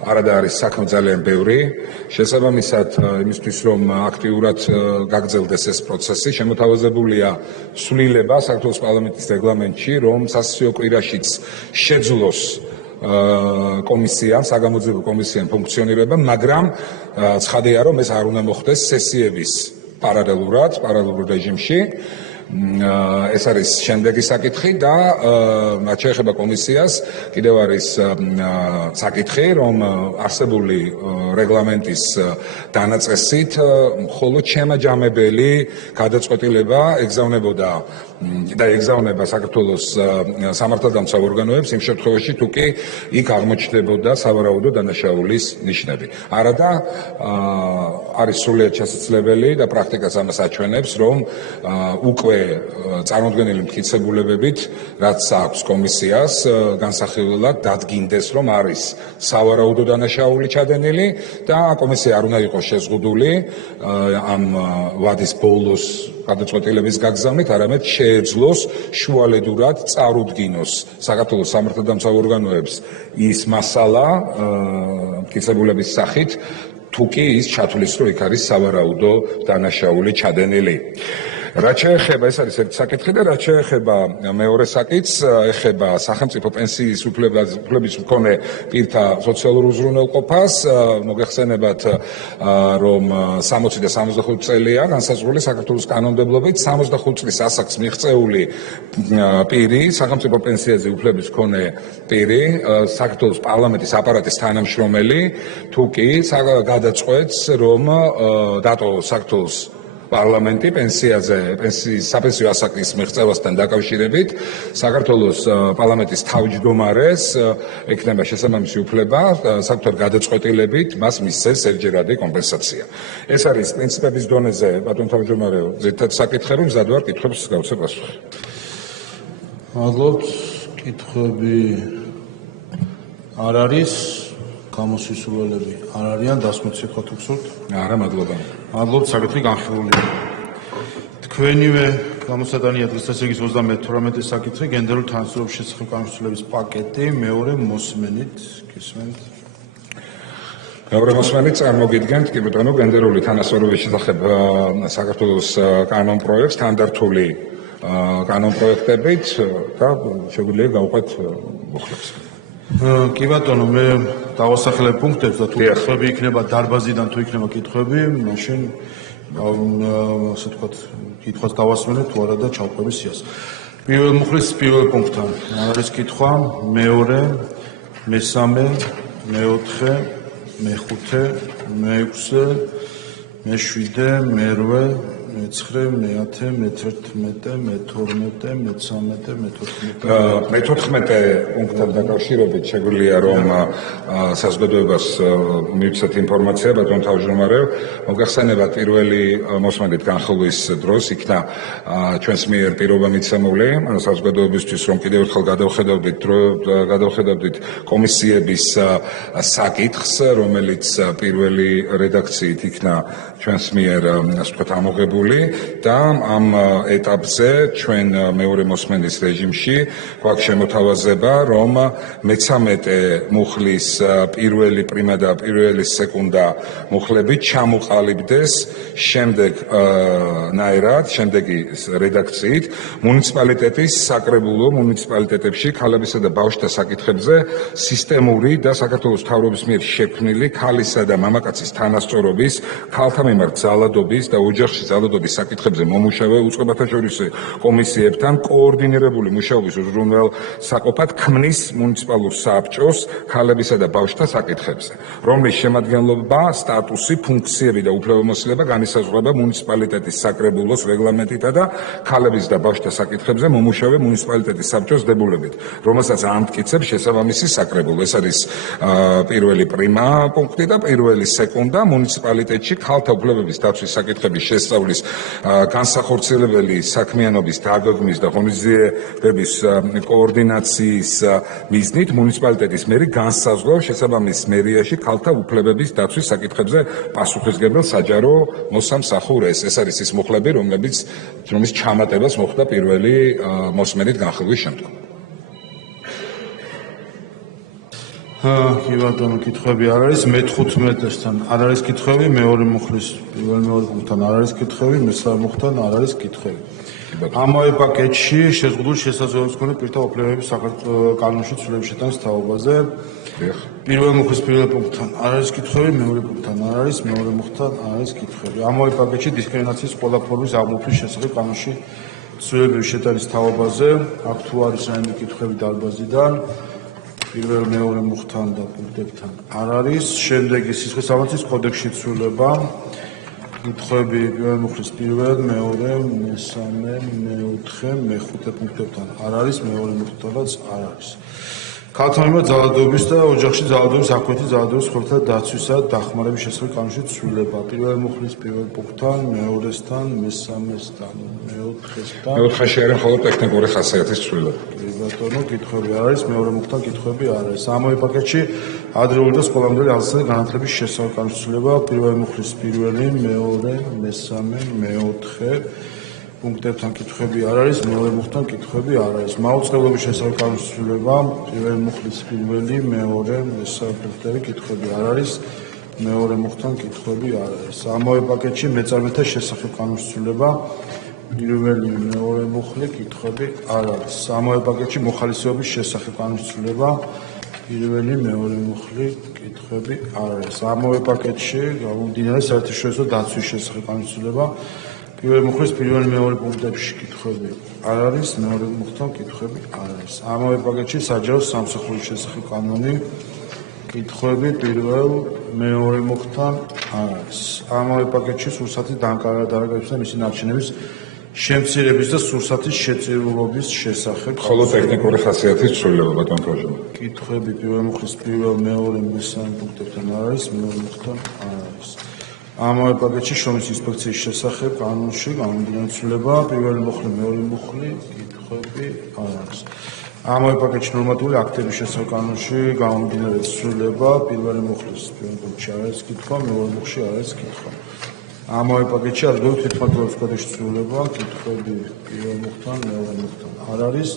არადა არის საქმე ძალიან ბევრი. შესაბამისად, იმისთვის რომ აქტიურად გაგრძელდეს ეს პროცესი, შემოთავაზებულია სვლილება საქართველოს პარლამენტის რეგლამენტში, რომ სასესიო კვირაშიც შეძლოს კომისიამ, საგამოძიებო კომისიამ ფუნქციონირება, მაგრამ ცხადია, რომ ეს არ უნდა მოხდეს სესიების პარალელურ რეჟიმში. ეს არის შემდეგი საკითხი და რაც შეეხება კომისიას, კიდევ არის საკითხი, რომ არსებული რეგლამენტის დანაწესით მხოლოდ შემაჯამებელი გადაწყვეტილება ეგზავნებოდა და ეგზავნება საქართველოს სამართალდამცავ ორგანოებს იმ შემთხვევაში, თუ კი იქ აღმოჩნდებოდა სავარაუდო დანაშაულის ნიშნები. არადა არის სრულიად შესაძლებელი და პრაქტიკაც ამას აჩვენებს, რომ უკვე წარმოდგენილი მტკიცებულებებით, რაც აქვს კომისიას, განსახილველად დადგინდეს, რომ არის სავარაუდო დანაშაული ჩადენილი და კომისია არ უნდა იყოს შეზღუდული ამ ვადის ბოლოს გადაწყვეტილების გაგზავნით, არამედ შეეძლოს შუალედურად წარუდგინოს საქართველოს სამართალდამცავ ორგანოებს ის მასალა მტკიცებულების სახით, თუ კი ის ჩათვლის, რომ იქ არის სავარაუდო დანაშაული ჩადენილი. რაც შეეხება ეს არის ერთი საკითხი და რაც შეეხება მეორე საკითხს, ეხება სახელმწიფო პენსიის უფლების მქონე პირთა სოციალურ უზრუნველყოფას. მოგეხსენებათ, რომ 60 და 65 წელია განსაზღვრული საქართველოს კანონმდებლობით, 65 წლის ასაკს მიღწეული პირი, სახელმწიფო პენსიაზე უფლების მქონე პირი, საქართველოს პარლამენტის აპარატის თანამშრომელი, თუ კი გადაწყვეტს, რომ დატოვოს საქართველოს პარლამენტი პენსიის საპენსიო ასაკის მიღწევასთან დაკავშირებით, საქართველოს პარლამენტის თავმჯდომარეს ექნება შესაბამისი უფლება საკუთარ გადაწყვეტილებით მას მისცეს ერთჯერადი კომპენსაცია. ეს არის პრინციპების დონეზე, ბატონ თავმჯდომარეო, ზედმეტ საკითხები, მზად ვარ კითხვებს გავცე პასუხი. მადლობთ. კითხვები არ არის. გამოსვისულელები არ არიან, დასმოთ სიტყვა თუ გსურთ. არა, მადლობა. მადლობთ, საკითხი განხილულია. თქვენივე გამოსატანია დღის წესრიგის 32 საკითხი, გენდერული თანასწორობის შესახებ განხილვების პაკეტი, მეორე მოსმენით, გისმენთ. მეორე მოსმენით წარმოგიდგენთ, კი ბატონო, გენდერული თანასწორობის შესახებ საქართველოს კანონპროექტს, თანდართული კანონპროექტებით და შეგვიძლია გავყვეთ მუხლებს. კი ბატონო, მე დავასახელებ პუნქტებს და თუ კითხვები იქნება დარბაზიდან თუ იქნება კითხვები, მაშინ ასე ვთქვათ, კითხვას დავასმენებ თუ არა და ჩავყვები სიას. პირველ მუხლის პირველ პუნქტთან არის კითხვა, მეორე, მესამე, მეოთხე, მეხუთე, მეექვსე, მეშვიდე, მერვე, მეცხრე, მეათე, მე-11, მე-12, მე-13, მე-14. მე-14 პუნქტთან დაკავშირებით შეგვიძლია რომ საზოგადოებას მივცეთ ინფორმაცია ბატონ თავმჯდომარე, მოგახსენებათ პირველი მოსმენით განხილვის დროს იქნა ჩვენს მიერ პირობა მიცემული საზოგადოებისთვის რომ კიდევ ერთხელ გადავხედავდით კომისიების საკითხს, რომელიც პირველი რედაქციით იქნა ჩვენს მიერ ასე ვთქვათ ამოღებული და ამ ეტაპზე ჩვენ მეორე მოსმენის რეჟიმში გვაქვს შემოთავაზება, რომ მე-13 მუხლის პირველი პრიმა და პირველი სეკუნდა მუხლები ჩამოყალიბდეს შემდეგი რედაქციით მუნიციპალიტეტის საკრებულო მუნიციპალიტეტებში ქალებისა და ბავშვთა საკითხებზე სისტემური და საქართველოს მთავრობის მიერ შექმნილი ქალისა და მამაკაცის თანასწორობის, ქალთა მიმართ ძალადობის და ოჯახში ძალადობის საკითხებზე მომუშავე უწყებათა შორის კომისიებთან კოორდინირებული მუშაობის უზრუნველსაყოფად ქმნის მუნიციპალურ საბჭოს ქალებისა და ბავშვთა საკითხებზე, რომლის შემადგენლობა, სტატუსი, ფუნქციები და უფლებამოსილება განისაზღვრება მუნიციპალიტეტის საკრებულოს რეგლამენტითა და ქალების და ბავშვთა საკითხებზე მომუშავე მუნიციპალიტეტის საბჭოს დებულებით, რომელსაც ამტკიცებს შესაბამისი საკრებულო. ეს არის პირველი პრიმა პუნქტი და პირველი სეკუნდა მუნიციპალიტეტში ქალთა უფლებების დაცვის საკითხების შესწავლის განსახორციელებელი საქმიანობის დაგეგმვის და ღონისძიებების კოორდინაციის მიზნით მუნიციპალიტეტის მერი განსაზღვრავს შესაბამის მერიაში ქალთა უფლებების დაცვის საკითხებზე პასუხისმგებელ საჯარო მოსამსახურეს. ეს არის ის მუხლები, რომლის ჩამატებას მოხდა პირველი მოსმენით განხილვის შემდგომ. კი ბატონო, კითხვები არ არის, მე-15-დან არ არის კითხვები, მეორე მუხლის პირველ მეორე პუნქტთან არ არის კითხვები, მესამე მუხლთან არ არის კითხვები. ამავე პაკეტში შეზღუდული შესაძლებლობის მქონე პირთა უფლებების კანონში ცვლილების შეტანის თაობაზე პირველ მუხლის პირველ პუნქტთან არ არის კითხვები, მეორე პუნქტთან არ არის, მეორე მუხლთან არ არის კითხვები. ამავე პაკეტში დისკრიმინაციის ყველა ფორმის აღმოფხვის შესახებ კანონში ცვლილების შეტანის თაობაზე აქ თუ არის რაიმე კითხვები დარბაზიდან პირველ მეორე მუხლთან და პუნქტებთან არ არის. შემდეგი სისხლისამართლის კოდექსში ცვლილება კითხვები პირველ მუხლის პირველ, მეორე, მესამე, მეოთხე, მეხუთე პუნქტებთან არ არის, მეორე მუხლთანაც არ არის. ქალთა მიმართ ძალადობის და ოჯახში ძალადობის აქვეითი ძალადობის ხორთა დაცვისა და დახმარების შესახებ კანონში ცვლილება პირველ მუხლის პირველ პუნქტთან, მეორესთან, მესამესთან, მეოთხესთან. მეოთხეში არის მხოლოდ ტექნიკური ხასიათის ცვლილება. კი ბატონო, კითხვები არ არის, მეორე მუხლთან კითხვები არ არის. ამავე პაკეტში ადრეული და სკოლამდელი აღზრდილი განათლების შესახებ კანონში ცვლილება პირველ მუხლის პირველი, მეორე, მესამე, მეოთხე პუნქტებთან კითხვები არ არის, მეორე მუხლთან კითხვები არ არის. მაუწყებლობის შესახებ კანონში ცვლილება პირველ მუხლის პირველი, მეორე, მესამე პუნქტები კითხვები არ არის, მეორე მუხლთან კითხვები არ არის. ამავე პაკეტში მეწარმეთა შესახებ კანონში ცვლილება პირველი მეორე მუხლი კითხვები არ არის. ამავე პაკეტში მოხალისეობის შესახებ განვიცვლება. პირველი მეორე მუხლი კითხვები არ არის. ამავე პაკეტში გამომდინარე საერთაშორისო დაცვის შესახებ განვიცვლება. პირველი მუხლის პირველი მეორე პუნქტებში კითხვები არ არის, მეორე მუხლთან კითხვები არ არის. ამავე პაკეტში საჯარო სამსახურის შესახებ კანონი კითხვები პირველ მეორე მუხლთან არ არის. ამავე პაკეტში სურსათის დარგების და მისი ნარჩენების შემცირების და სურსათის შეწირულობის შესახებ ხოლო ტექნიკური ხასიათის ცვლილება ბატონ პროჟო. კითხვები პირველ მუხლის პირველ მეორე მესამე პუნქტებთან არ არის, მეორე მუხლთან არ არის. ამავე პაკეტში შრომის ინსპექციის შესახებ კანონში გამომდინარე ცვლილება პირველი მუხლი მეორე მუხლი კითხვები არ არის. ამავე პაკეტში ნორმატიული აქტების შესახებ კანონში გამომდინარე ცვლილება პირველი მუხლის პირველ პუნქტში არ არის კითხვა, მეორე მუხლში არ არის კითხვა. ამავე პაკეტში ადგილობრივ თვითმმართველობის კოდექსში ცვლილება კითხვები პირველ მუხლთან, მეორე მუხლთან არ არის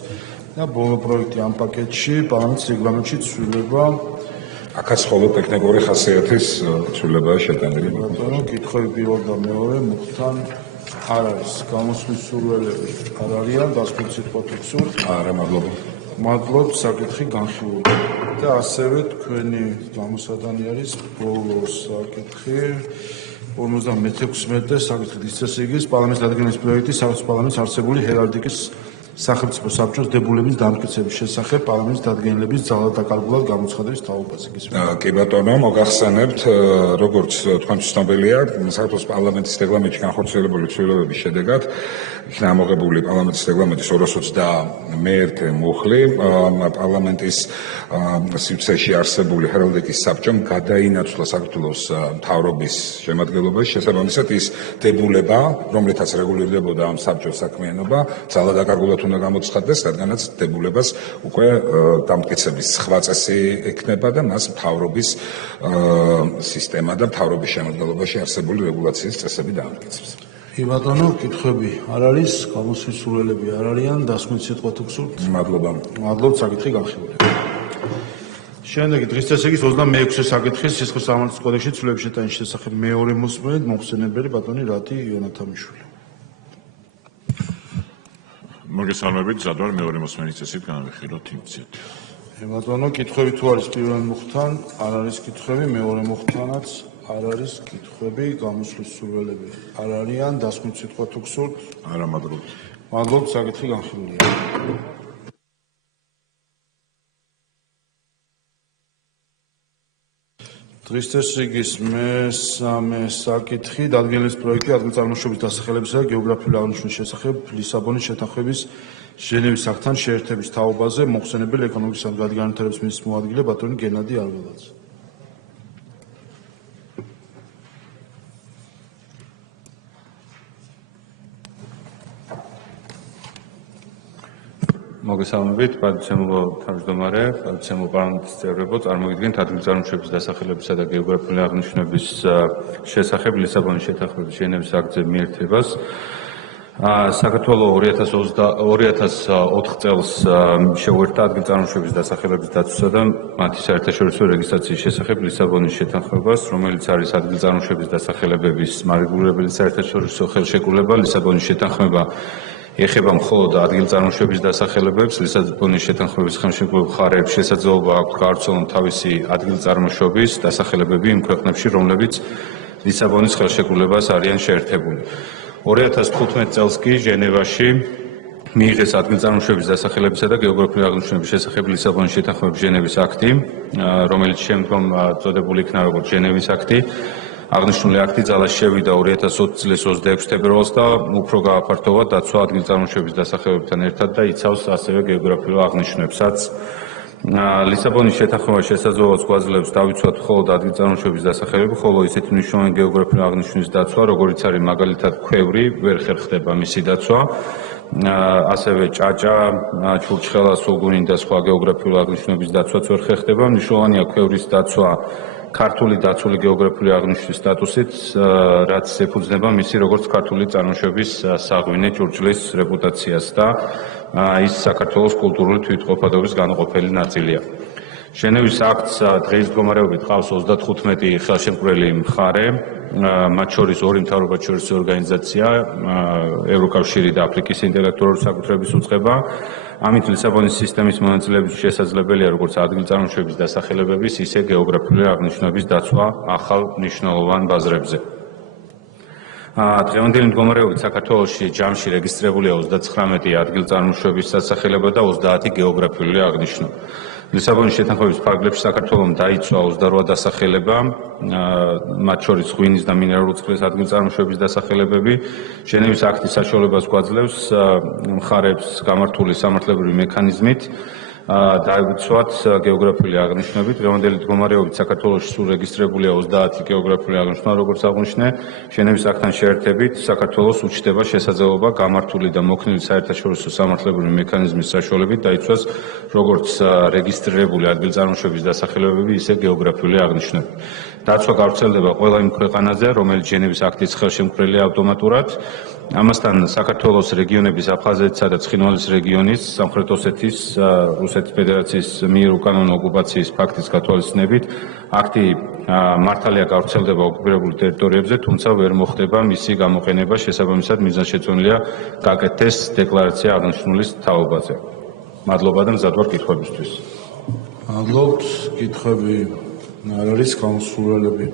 და ბოლო პროექტი ამ პაკეტში პარლამენტის რეგლამენტში ცვლილება აქაც ხოლო ტექნიკური ხასიათის ცვლილებაა შეტანილი. ბატონო, კითხვები პირველ და მეორე მუხლთან არ არის. გამოსვლის სურვილები არ არიან, დასკვნით სიტყვა თუ გსურთ. არა, მადლობა. მადლობთ, საკითხი განხილული. და ასევე თქვენი გამოსადანი არის ბოლო საკითხი 56-მე საკითხი დისცესიის პარლამენტის დადგენის პროექტი საქართველოს პარლამენტის არსებული ჰერალდიკის სახელმწიფო საბჭოს დებულების დამტკიცების შესახებ პარლამენტის დადგენილების ძალადაკარგულად გამოცხადების თაობაზე. კი ბატონო, მოგახსენებთ, როგორც თქვენ ცნობილია, საქართველოს პარლამენტის რეგლამენტში განხორციელებული ცვლილებების შედეგად იქნა ამოღებული პარლამენტის რეგლამენტის 221 მუხლი პარლამენტის სივრცეში არსებული ჰერალდიკის საბჭომ გადაინაცვლა საქართველოს მთავრობის შემადგენლობაში, შესაბამისად ის დებულება, რომლითაც რეგულირდებოდა ამ საბჭოს საქმიანობა, ძალადაკარგულად უნდა გამოცხადდეს, რადგანაც დებულებას უკვე დამტკიცების სხვა წესი ექნება და მას მთავრობის სისტემა და მთავრობის შემადგენლობაში არსებული რეგულაციის წესები დაამტკიცებს. კი ბატონო, კითხვები არ არის, გამოსვლის სურვილები არ არიან, დასკვნით სიტყვა თუ გსურთ. მადლობა. მადლობთ, საკითხი განხილული. შემდეგი დღის წესრიგის 26-ე საკითხი სისხლის სამართლის კოდექსში ცვლილების შეტანის შესახებ მეორე მოსმენით მოხსენებელი ბატონი რატი იონათამიშვილი. მოგესალმებით, ზადვარ მეორე მოსმენის წესით განვიხილოთ ინიციატივა. ბატონო, კითხვები თუ არის პირველ მუხლთან, არ არის კითხვები, მეორე მუხლთანაც არ არის კითხვები, გამოსვლის სურვილები არ არიან, დასკვნით სიტყვა თუ გსურთ. არა, მადლობა. მადლობთ, საკითხი განხილულია. დღის წესრიგის მესამე საკითხი დადგენილის პროექტი ადგილწარმოშობის დასახელებისა და გეოგრაფიული აღნიშვნის შესახებ ლისაბონის შეთანხმების ჟენევის აქტთან შეერთების თაობაზე მოხსენებელი ეკონომიკის სამგზავრო განვითარების მინისტრის მოადგილე ბატონი გენადი არველაძე. მოგესალმებით, პარლამენტის თავმჯდომარე, პარლამენტის პარლამენტის წევრებო, წარმოგიდგენთ ადგილწარმოშობის დასახელებისა და გეოგრაფიული აღნიშვნების შესახებ ლისაბონის შეთანხმების ჟენევის აქტზე მიერთებას. საქართველოს 2004 წელს შეუერთდა ადგილწარმოშობის დასახელების დაცვისა და მათი საერთაშორისო რეგისტრაციის შესახებ ლისაბონის შეთანხმებას, რომელიც არის ადგილწარმოშობის დასახელებების მარეგულირებელი საერთაშორისო ხელშეკრულება. ლისაბონის შეთანხმება ეხება მხოლოდ ადგილწარმოშობის დასახელებებს. ლისაბონის შეთანხმების ხელშეკრულებულ მხარეებს შესაძლებლობა აქვთ გავრცელონ თავისი ადგილწარმოშობის დასახელებები იმ ქვეყნებში, რომლებიც ლისაბონის ხელშეკრულებას არიან შეერთებული. 2015 წელს კი ჟენევაში მიიღეს ადგილწარმოშობის დასახელებისა და გეოგრაფიული აღნიშვნების შესახებ ლისაბონის შეთანხმების ჟენევის აქტი, რომელიც შემდგომ წოდებული იქნა როგორც ჟენევის აქტი. აღნიშნული აქტი ძალაში შევიდა 2020 წლის 26 თებერვალს და უფრო გააფართოვა დაცვა ადგილწარმოშობის დასახელებებთან ერთად და იცავს ასევე გეოგრაფიულ აღნიშვნებსაც. ლისაბონის შეთანხმება შესაძლებლობას გვაძლევს დავიცვათ მხოლოდ ადგილწარმოშობის დასახელები, ხოლო ისეთი მნიშვნელოვანი გეოგრაფიული აღნიშვნის დაცვა, როგორიც არის მაგალითად ქვევრი, ვერ ხერხდება მისი დაცვა. ასევე ჭაჭა, ჩურჩხელა, სულგუნი და სხვა გეოგრაფიული აღნიშვნების დაცვაც ვერ ხერხდება. მნიშვნელოვანია ქვევრის დაცვა ქართული დაცული გეოგრაფიული აღნიშვნის სტატუსით, რაც ეფუძნება მისი როგორც ქართული წარმოშობის საღვინე ჭურჭლის რეპუტაციას და ის საქართველოს კულტურული თვითმყოფადობის განუყოფელი ნაწილია. ჟენევის აქტს დღეის მდგომარეობით ყავს 35 ხელშემკვრელი მხარე, მათ შორის ორი მთავრობათშორისი ორგანიზაცია, ევროკავშირი და აფრიკის ინტელექტუალური საკუთრების უწყება. ამით ლისაბონის სისტემის მონაწილეობის შესაძლებელია როგორც ადგილწარმოშების დასახელებების, ისე გეოგრაფიული აღნიშვნების დაცვა ახალ მნიშვნელოვან ბაზრებზე. დღევანდელი მდგომარეობით საქართველოში ჯამში რეგისტრირებულია 39 ადგილწარმოშების დასახელება და 30 გეოგრაფიული აღნიშვნა. ლისაბონის შეთანხმების ფარგლებში საქართველომ დაიცვა 28 დასახელება, მათ შორის ღვინის და მინერალური წყლის ადგილწარმოშების დასახელებები. ჟენევის აქტის საშუალებას გვაძლევს მხარებს გამართული სამართლებრივი მექანიზმით დაიცვათ გეოგრაფიული აღნიშვნები. დღევანდელი მდგომარეობით საქართველოში სულ რეგისტრირებულია 30 გეოგრაფიული აღნიშვნა, როგორც აღნიშნე. ჟენევის აქტთან შეერთებით საქართველოს უჩნდება შესაძლებლობა გამართული და მოქნილი საერთაშორისო სამართლებრივი მექანიზმის საშუალებით დაიცვას როგორც რეგისტრირებული ადგილწარმოშების დასახელებები, ისე გეოგრაფიული აღნიშვნები. დაცვა გავრცელდება ყველა იმ ქვეყანაზე, რომელიც ჟენევის აქტის ხელშემკრებელია ავტომატურად. ამასთან საქართველოს რეგიონების აფხაზეთისა და ცხინვალის რეგიონის, სამხრეთ ოსეთის, რუსეთის ფედერაციის მიერ უკანონო ოკუპაციის ფაქტის გათვალისწინებით აქტი მართალია გავრცელდება ოკუპირებულ ტერიტორიებზე, თუმცა ვერ მოხდება მისი გამოყენება, შესაბამისად მიზანშეწონილია გაკეთდეს დეკლარაცია აღნიშნულის თაობაზე. მადლობა და მზად ვარ კითხვებისთვის. მადლობთ. კითხვები არ არის, გამოსულელები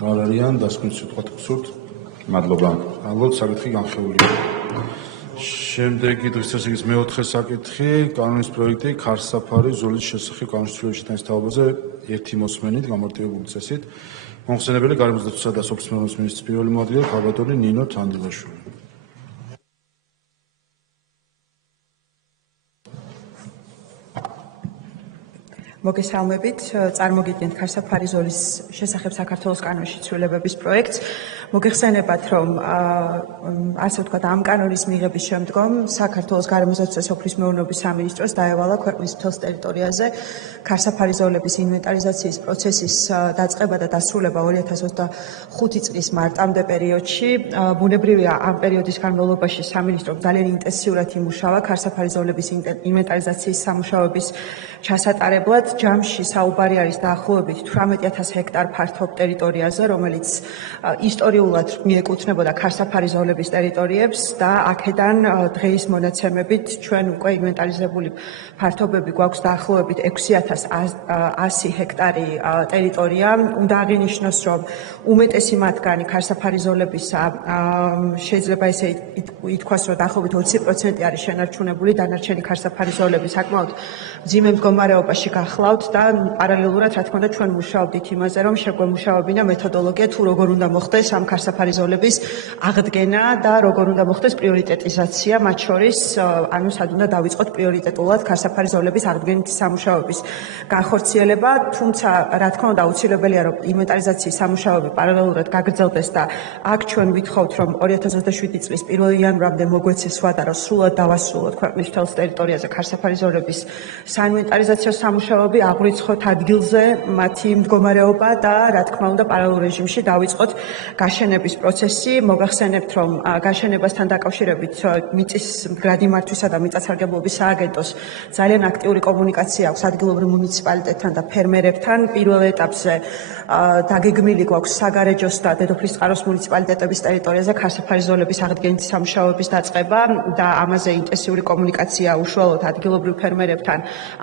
არ არიან, დასკვნის სიტყვა გსურთ. მადლობა. მადლობთ, საკითხი განხილულია. შემდეგი დღესდღეობის მეოთხე საკითხი, კანონის პროექტი ქარსაფარი ზოლის შესახებ კანონმდებლობის შეტანის თაობაზე ერთი მოსმენით გამარტივებული წესით. მომხსენებელი გარემოსდაცვისა და სოფლის მეურნეობის მინისტრის პირველი მოადგილე ქალბატონი ნინო თანდილაშვილი. მოგესალმებით, წარმოგიდგენთ ქარსაფარი ზოლის შესახებ საქართველოს კანონში ცვლილებების პროექტს. მოგეხსენებათ, რომ ასე ვთქვათ, ამ კანონის მიღების შემდგომ საქართველოს გარემოსდაცვისა და სოფლის მეურნეობის სამინისტროს დაევალა ქვეყნის მთელ ტერიტორიაზე ქარსაფარი ზოლების ინვენტარიზაციის პროცესის დაწყება და დასრულება 2025 წლის მარტამდე პერიოდში. ბუნებრივია, ამ პერიოდის განმავლობაში სამინისტრომ ძალიან ინტენსიურად იმუშავა ქარსაფარი ზოლების ინვენტარიზაციის სამუშაოების ჩასატარებლად. ჯამში საუბარი არის დაახლოებით 18000 ჰექტარ ფართობ ტერიტორიაზე, რომელიც ისტორიულად მიეკუთვნებოდა ქარსაფარი ზოლების ტერიტორიებს და აქედან დღეის მონაცემებით ჩვენ უკვე ინვენტარიზებული ფართობები გვაქვს დაახლოებით 6100 ჰექტარი ტერიტორია. უნდა აღინიშნოს, რომ უმეტესი მათგანი ქარსაფარი ზოლებისა შეიძლება ესე ითქვას, რომ დაახლოებით 20% არის შენარჩუნებული, დანარჩენი ქარსაფარი ზოლები საკმაოდ მძიმე მდგომარეობაში გახლავთ და პარალელურად, რა თქმა უნდა, ჩვენ მუშაობდით იმაზე, რომ შეგვემუშაობინა მეთოდოლოგია თუ როგორ უნდა მოხდეს ამ ქარსაფარი ზოლების აღდგენა და როგორ უნდა მოხდეს პრიორიტეტიზაცია, მათ შორის, ანუ სად უნდა დავიწყოთ პრიორიტეტულად ქარსაფარი ზოლების აღდგენითი სამუშაოების განხორციელება, თუმცა, რა თქმა უნდა, აუცილებელია, რომ ინვენტარიზაციის სამუშაოები პარალელურად გაგრძელდეს და აქ ჩვენ ვითხოვთ, რომ 2027 წლის 1 იანვრამდე მოგვეცეს ვადა, რომ სრულად დავასრულოთ ქვეყნის მთელ ტერიტორიაზე ქარსაფარი ზოლების საინვენტარიზაციო სამუშაოები, აღვიცხოთ ადგილზე მათი მდგომარეობა და, რა თქმა უნდა, პარალელურ რეჟიმში დავიწყოთ გაშენების პროცესი. მოგახსენებთ, რომ გაშენებასთან დაკავშირებით მიწის მდგრადი მართვისა და მიწათსარგებლობის სააგენტოს ძალიან აქტიური კომუნიკაცია აქვს ადგილობრივ მუნიციპალიტეტთან და ფერმერებთან. პირველ ეტაპზე დაგეგმილი გვაქვს საგარეჯოს და დედოფლის წყაროს მუნიციპალიტეტების ტერიტორიაზე ქარსაფარი ზოლების აღდგენითი სამუშაოების დაწყება და ამაზე ინტენსიური კომუნიკაცია უშუალოდ ადგილობრივ ფერმერებთან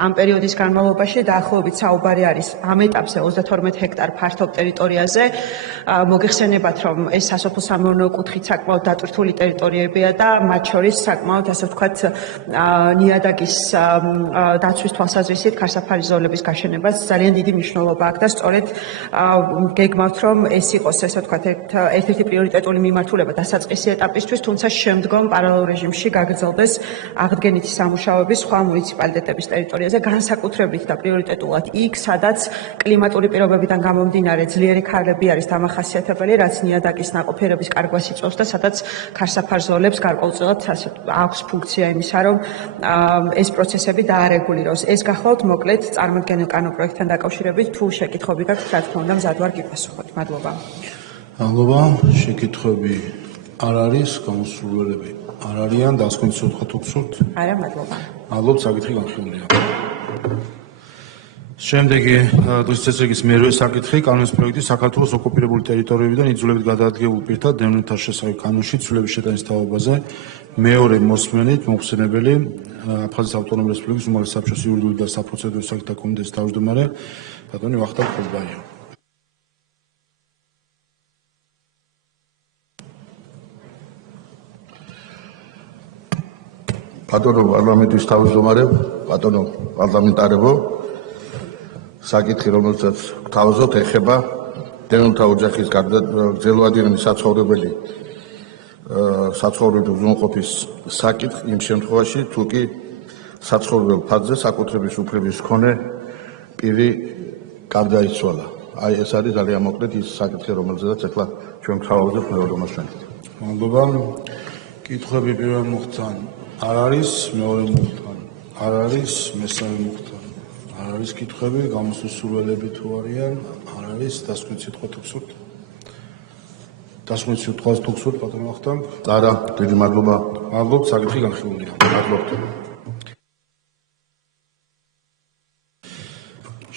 ამ პერიოდის განმავლობაში. დაახლოებით საუბარი არის ამ ეტაპზე 32 ჰექტარ ფართობ ტერიტორიაზე. მოგეხსენებათ, რომ ეს სასოფლო-სამეურნეო კუთხით საკმაოდ დატვირთული ტერიტორიებია და მათ შორის საკმაოდ, ასე ვთქვათ, ნიადაგის დაცვის თვალსაზრისით ქარსაფარი ზოლების გაშენებას ძალიან დიდი მნიშვნელობა აქვს და სწორედ გეგმავთ, რომ ეს იყოს, ასე ვთქვათ, ერთ-ერთი პრიორიტეტული მიმართულება დასაწყისი ეტაპისთვის, თუმცა შემდგომ პარალელურ რეჟიმში გაგრძელდეს აღდგენითი სამუშაოები სხვა მუნიციპალიტეტების ტერიტორიაზე, განსაკუთრებით და პრიორიტეტულად იქ, სადაც კლიმატური პირობებიდან გამომდინარე ძლიერი ქარები არის დამახასიათებელი, რაც ნიადაგის ნაყოფიერების კარგვას იწვევს და სადაც ქარსაფარ ზოლებს გარკვეულწილად აქვს ფუნქცია იმისა, რომ ეს პროცესები დაარეგულიროს. ეს გახლავთ მოკლედ წარმოდგენილ კანონპროექტთან დაკავშირებით, თუ შეკითხვები გაქვთ, რა თქმა უნდა, მზად ვარ გიპასუხოთ. მადლობა. მადლობა. შეკითხვები არ არის, გამოსულელები არ არიან, დასკვნის სიტყვა თუ გსურთ? არა, მადლობა. მადლობთ, საკითხი განხილულია. შემდეგი დღის წესრიგის მერვე საკითხი კანონის პროექტი საქართველოს ოკუპირებული ტერიტორიებიდან იძულებით გადაადგილებულ პირთა დევნილთა შესახებ კანონში ცვლილების შეტანის თაობაზე მეორე მოსმენით მოხსენებელი აფხაზეთის ავტონომიური რესპუბლიკის უმაღლესი საბჭოს იურიდიული და საპროცედურო საკითხთა კომიტეტის თავმჯდომარე ბატონი ვახტანგ ხულბაია. ბატონო პარლამენტის თავმჯდომარე, ბატონო პარლამენტარებო, საკითხი, რომელსაც გთავაზობთ, ეხება დევნილთა ოჯახის გრძელვადიანი საცხოვრებელი უზრუნველყოფის საკითხს იმ შემთხვევაში, თუ კი საცხოვრებელ ფასზე საკუთრების უფლების მქონე პირი გარდაიცვალა. აი ეს არის ძალიან მოკლედ ის საკითხი, რომელზედაც ახლა ჩვენ გთავაზობთ მეორე მოსმენით. მადლობა. კითხვები პირველ მუხტთან არ არის, მეორე მუხტთან არ არის, მესამე მუხტთან არ არის კითხვები, გამოსვლის სურვილები თუ არიან, არ არის, დასკვნის სიტყვა თუ გსურთ? დასკვნის სიტყვას თუ გსურთ, ბატონო ვახტანგ? არა, დიდი მადლობა. მადლობთ, საკითხი განხილულია. მადლობთ.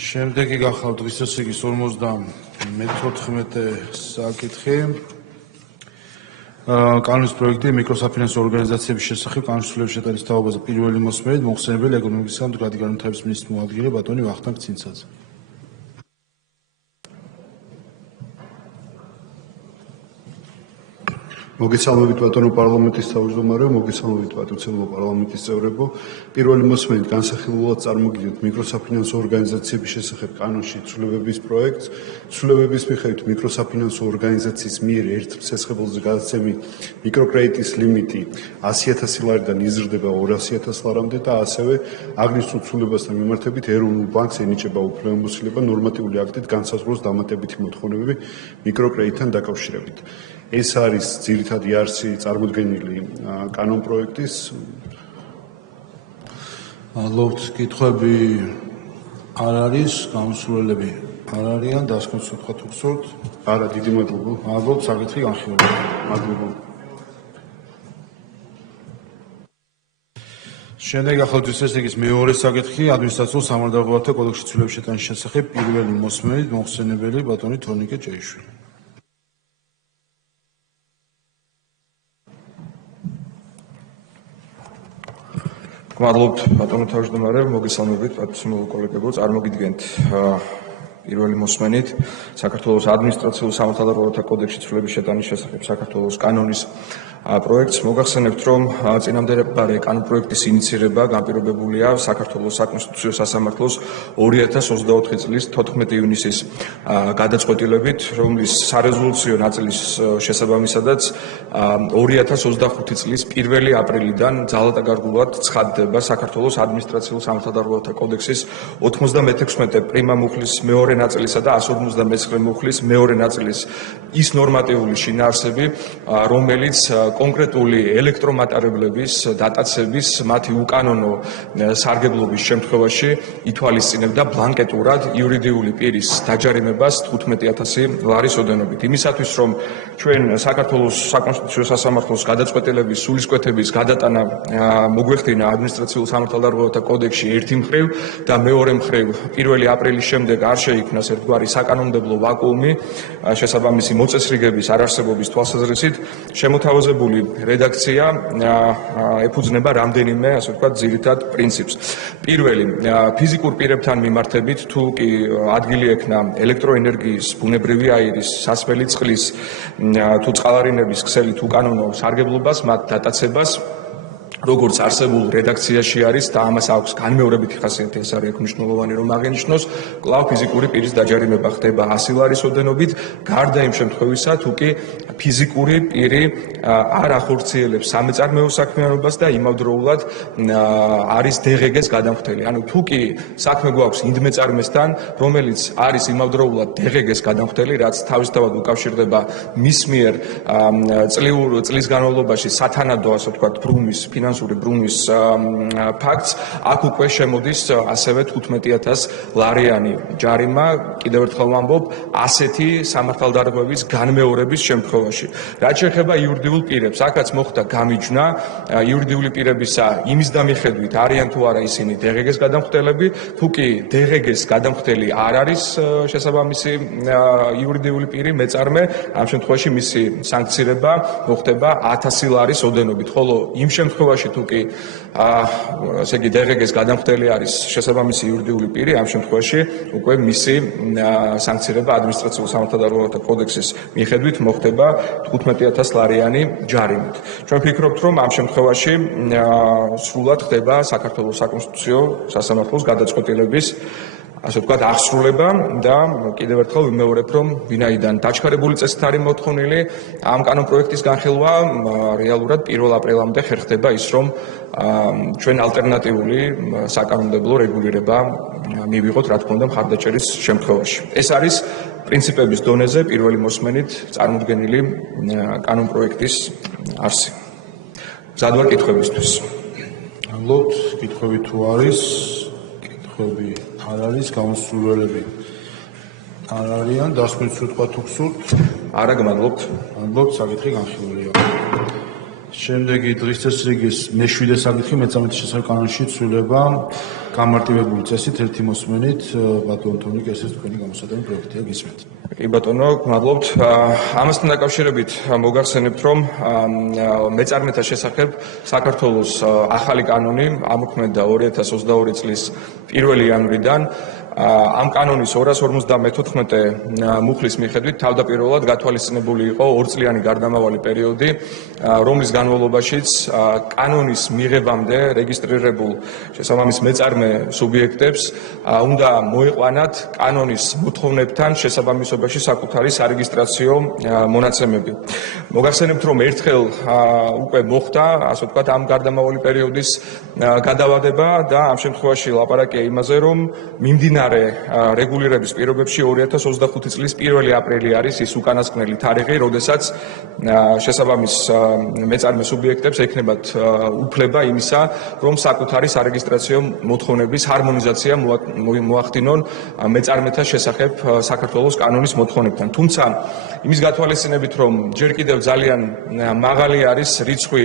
შემდეგი გახავთ დღის წესრიგის 54 საკითხი. კანონის პროექტი მიკროსაფინანსო ორგანიზაციების შესახებ კანონის ცვლილების შეტანის თაობაზე პირველი მოსმენით მოხსენებელი ეკონომიკისა და მდგრადი განვითარების მინისტრის მოადგილე ბატონი ვახტანგ ცინცაძე. მოგესალმებით ბატონო პარლამენტის თავმჯდომარე, მოგესალმებით ბატონო პარლამენტის წევრებო. პირველი მოსმენით განსახილველად წარმოგიდგენთ მიკროსაფინანსო ორგანიზაციების შესახებ კანონში ცვლილებების პროექტს. ცვლილებების მიხედვით მიკროსაფინანსო ორგანიზაციის მიერ ერთ მცესხებელზე გადაცემი მიკროკრედიტის ლიმიტი 100.000 ლარიდან იზრდება 200.000 ლარამდე და ასევე აღნიშნულ ცვლილებასთან მიმართებით ეროვნულ ბანკს ენიჭება უფლებამოსილება ნორმატიული აქტით განსაზღვროს დამატებითი მოთხოვნებები მიკროკრედიტთან დაკავშირებით. ეს არის ძირითადი არსი წარმოდგენილი კანონპროექტის. მადლობთ, კითხვები არ არის, გამოსვლელები არ არიან, დასკვნის სიტყვა თუ გსურთ? არა, დიდი მადლობა. მადლობთ, საკითხი განხილულია. მადლობა. შემდეგ ახალ დღის წესრიგის მეორე საკითხი ადმინისტრაციულ სამართალდამცავთა კოდექსში ცვლილების შეტანის შესახებ პირველი მოსმენით მოხსენებელი ბატონი თორნიკე ჭეიშვილი. მადლობთ ბატონო თავმჯდომარე, მოგესალმებით ბატონო კოლეგებო, წარმოგიდგენთ პირველი მოსმენით საქართველოს ადმინისტრაციულ სამართალდამცავთა კოდექსში ცვლილების შეტანის შესახებ საქართველოს კანონის პროექტს. მოგახსენებთ, რომ წინამდებარე კანონპროექტის ინიცირება განპირობებულია საქართველოს საკონსტიტუციო სასამართლოს 2024 წლის 14 ივნისის გადაწყვეტილებით, რომლის სარეზოლუციო ნაწილის შესაბამისადაც 2025 წლის 1 აპრილიდან ძალადაკარგულად ცხადდება საქართველოს ადმინისტრაციულ სამართალდამცავთა კოდექსის 96 პრიმა მუხლის მეორე ნაწილისა და 159 მუხლის მეორე ნაწილის ის ნორმატიული შინაარსები, რომელიც კონკრეტული ელექტრომატარებლების დატაცების მათი უკანონო სარგებლობის შემთხვევაში ითვალისწინებდა ბლანკეტურად იურიდიული პირის დაჯარიმებას 15.000 ლარის ოდენობით. იმისათვის, რომ ჩვენ საქართველოს საკონსტიტუციო სასამართლოს გადაწყვეტილების სულისკვეთების გადატანა მოგვეხდინა ადმინისტრაციულ სამართალდამცავთა კოდექსში ერთი მხრივ და მეორე მხრივ 1 აპრილის შემდეგ არ შეიქმნას ერთგვარი საკანონმდებლო ვაკუუმი შესაბამისი მოწესრიგების არარსებობის თვალსაზრისით, შემოთავაზებული რედაქცია ეფუძნება რამდენიმე, ასე ვთქვათ, ძირითად პრინციპს. პირველი, ფიზიკურ პირებთან მიმართებით, თუ კი ადგილი ექნა ელექტროენერგიის, ბუნებრივი აირის, სასმელი წყლის თუ წყალარინების ქსელით უკანონო სარგებლობას, მათ დატაცებას, როგორც არსებულ რედაქციაში არის და ამას აქვს განმეორებითი ხასიათი, ეს არის მნიშვნელოვანი რომ აღინიშნოს, კვლავ ფიზიკური პირის დაჯარიმება ხდება 100 ლარის ოდენობით, გარდა იმ შემთხვევისა, თუ კი ფიზიკური პირი არ ახორციელებს სამეწარმეო საქმიანობას და იმავდროულად არის DGG-ს გადამხდელი. ანუ თუ კი საქმე გვაქვს ინდმეწარმესთან, რომელიც არის იმავდროულად DGG-ს გადამხდელი, რაც თავისთავად უკავშირდება მის მიერ წლის განმავლობაში სათანადო, ასე ვთქვათ, ბრუნვის ფინანსური ბრუნვის ფაქტს, აქ უკვე შემოდის ასევე 15000 ლარიანი ჯარიმა, კიდევ ერთხელ ვამბობ, ასეთი სამართალდარღვევის განმეორების შემთხვევაში. რაც შეეხება იურიდიულ პირებს, აქაც მოხდა გამიჯვნა იურიდიული პირებისა იმის დამიხედვით არიან თუ არა ისინი DGG-ს გადამხდელები, თუ კი DGG-ს გადამხდელი არ არის შესაბამისი იურიდიული პირი, მეწარმე, ამ შემთხვევაში მისი სანქცირება მოხდება 1000 ლარის ოდენობით, ხოლო იმ შემთხვევაში თუ კი ესე იგი DGG-ს გადამხდელი არის შესაბამისი იურიდიული პირი, ამ შემთხვევაში უკვე მისი სანქცირება ადმინისტრაციულ სამართალდარღვევათა კოდექსის მიხედვით მოხდება 15000 ლარიანი ჯარიმით. ჩვენ ვფიქრობთ, რომ ამ შემთხვევაში სრულად ხდება საქართველოს საკონსტიტუციო სასამართლოს გადაწყვეტილების ასე ვთქვათ, აღსრულება და კიდევ ერთხელ ვიმეორებ, რომ ვინაიდან დაჩქარებული წესით არის მოთხოვნილი ამ კანონპროექტის განხილვა, რეალურად 1 აპრილამდე ხერხდება ის, რომ ჩვენ ალტერნატიული საკანონმდებლო რეგულირება მივიღოთ, რა თქმა უნდა, მხარდაჭერის შემთხვევაში. ეს არის პრინციპების დონეზე პირველი მოსმენით წარმოდგენილი კანონპროექტის არსი. მზად ვარ კითხვებისთვის. მადლობთ, კითხვები თუ არის, კითხვები არ არის, გამოსრულებელი არ არიან, დასკვნის სიტყვა თუ გსურთ? არა, გმადლობთ. მადლობთ, საკითხი განხილულია. შემდეგი დღის წესრიგის მე-7 საკითხი მეწამეთა შესახებ კანონში ცვლილება გამარტივებული წესით ერთი მოსმენით ბატონ თონიკ ესეც თქვენი გამოსადენი პროექტია გისმენთ. კი ბატონო, გმადლობთ. ამასთან დაკავშირებით მოგახსენებთ, რომ მეწარმეთა შესახებ საქართველოს ახალი კანონი ამოქმედა 2022 წლის 1 იანვრიდან. ამ კანონის 254 მუხლის მიხედვით თავდაპირველად გათვალისწინებული იყო 2 წლიანი გარდამავალი პერიოდი, რომლის განმავლობაშიც კანონის მიღებამდე რეგისტრირებულ შესაბამის მეწარმე სუბიექტებს უნდა მოეყვანათ კანონის მოთხოვნებთან შესაბამისობაში საკუთარი სარეგისტრაციო მონაცემები. მოგახსენებთ, რომ ერთხელ უკვე მოხდა, ასე ვთქვათ, ამ გარდამავალი პერიოდის გადავადება და ამ შემთხვევაში ლაპარაკია იმაზე, რომ მიმდინარე რეგულირების პირობებში 2025 წლის 1 აპრილი არის ის უკანასკნელი თარიღი, როდესაც შესაბამის მეწარმე სუბიექტებს ექნებათ უფლება იმისა, რომ საკუთარი სარეგისტრაციო მოთხოვნების ჰარმონიზაცია მოახდინონ მეწარმეთა შესახებ საქართველოს კანონის მოთხოვნებთან. თუმცა იმის გათვალისწინებით, რომ ჯერ კიდევ ძალიან მაღალი არის რიცხვი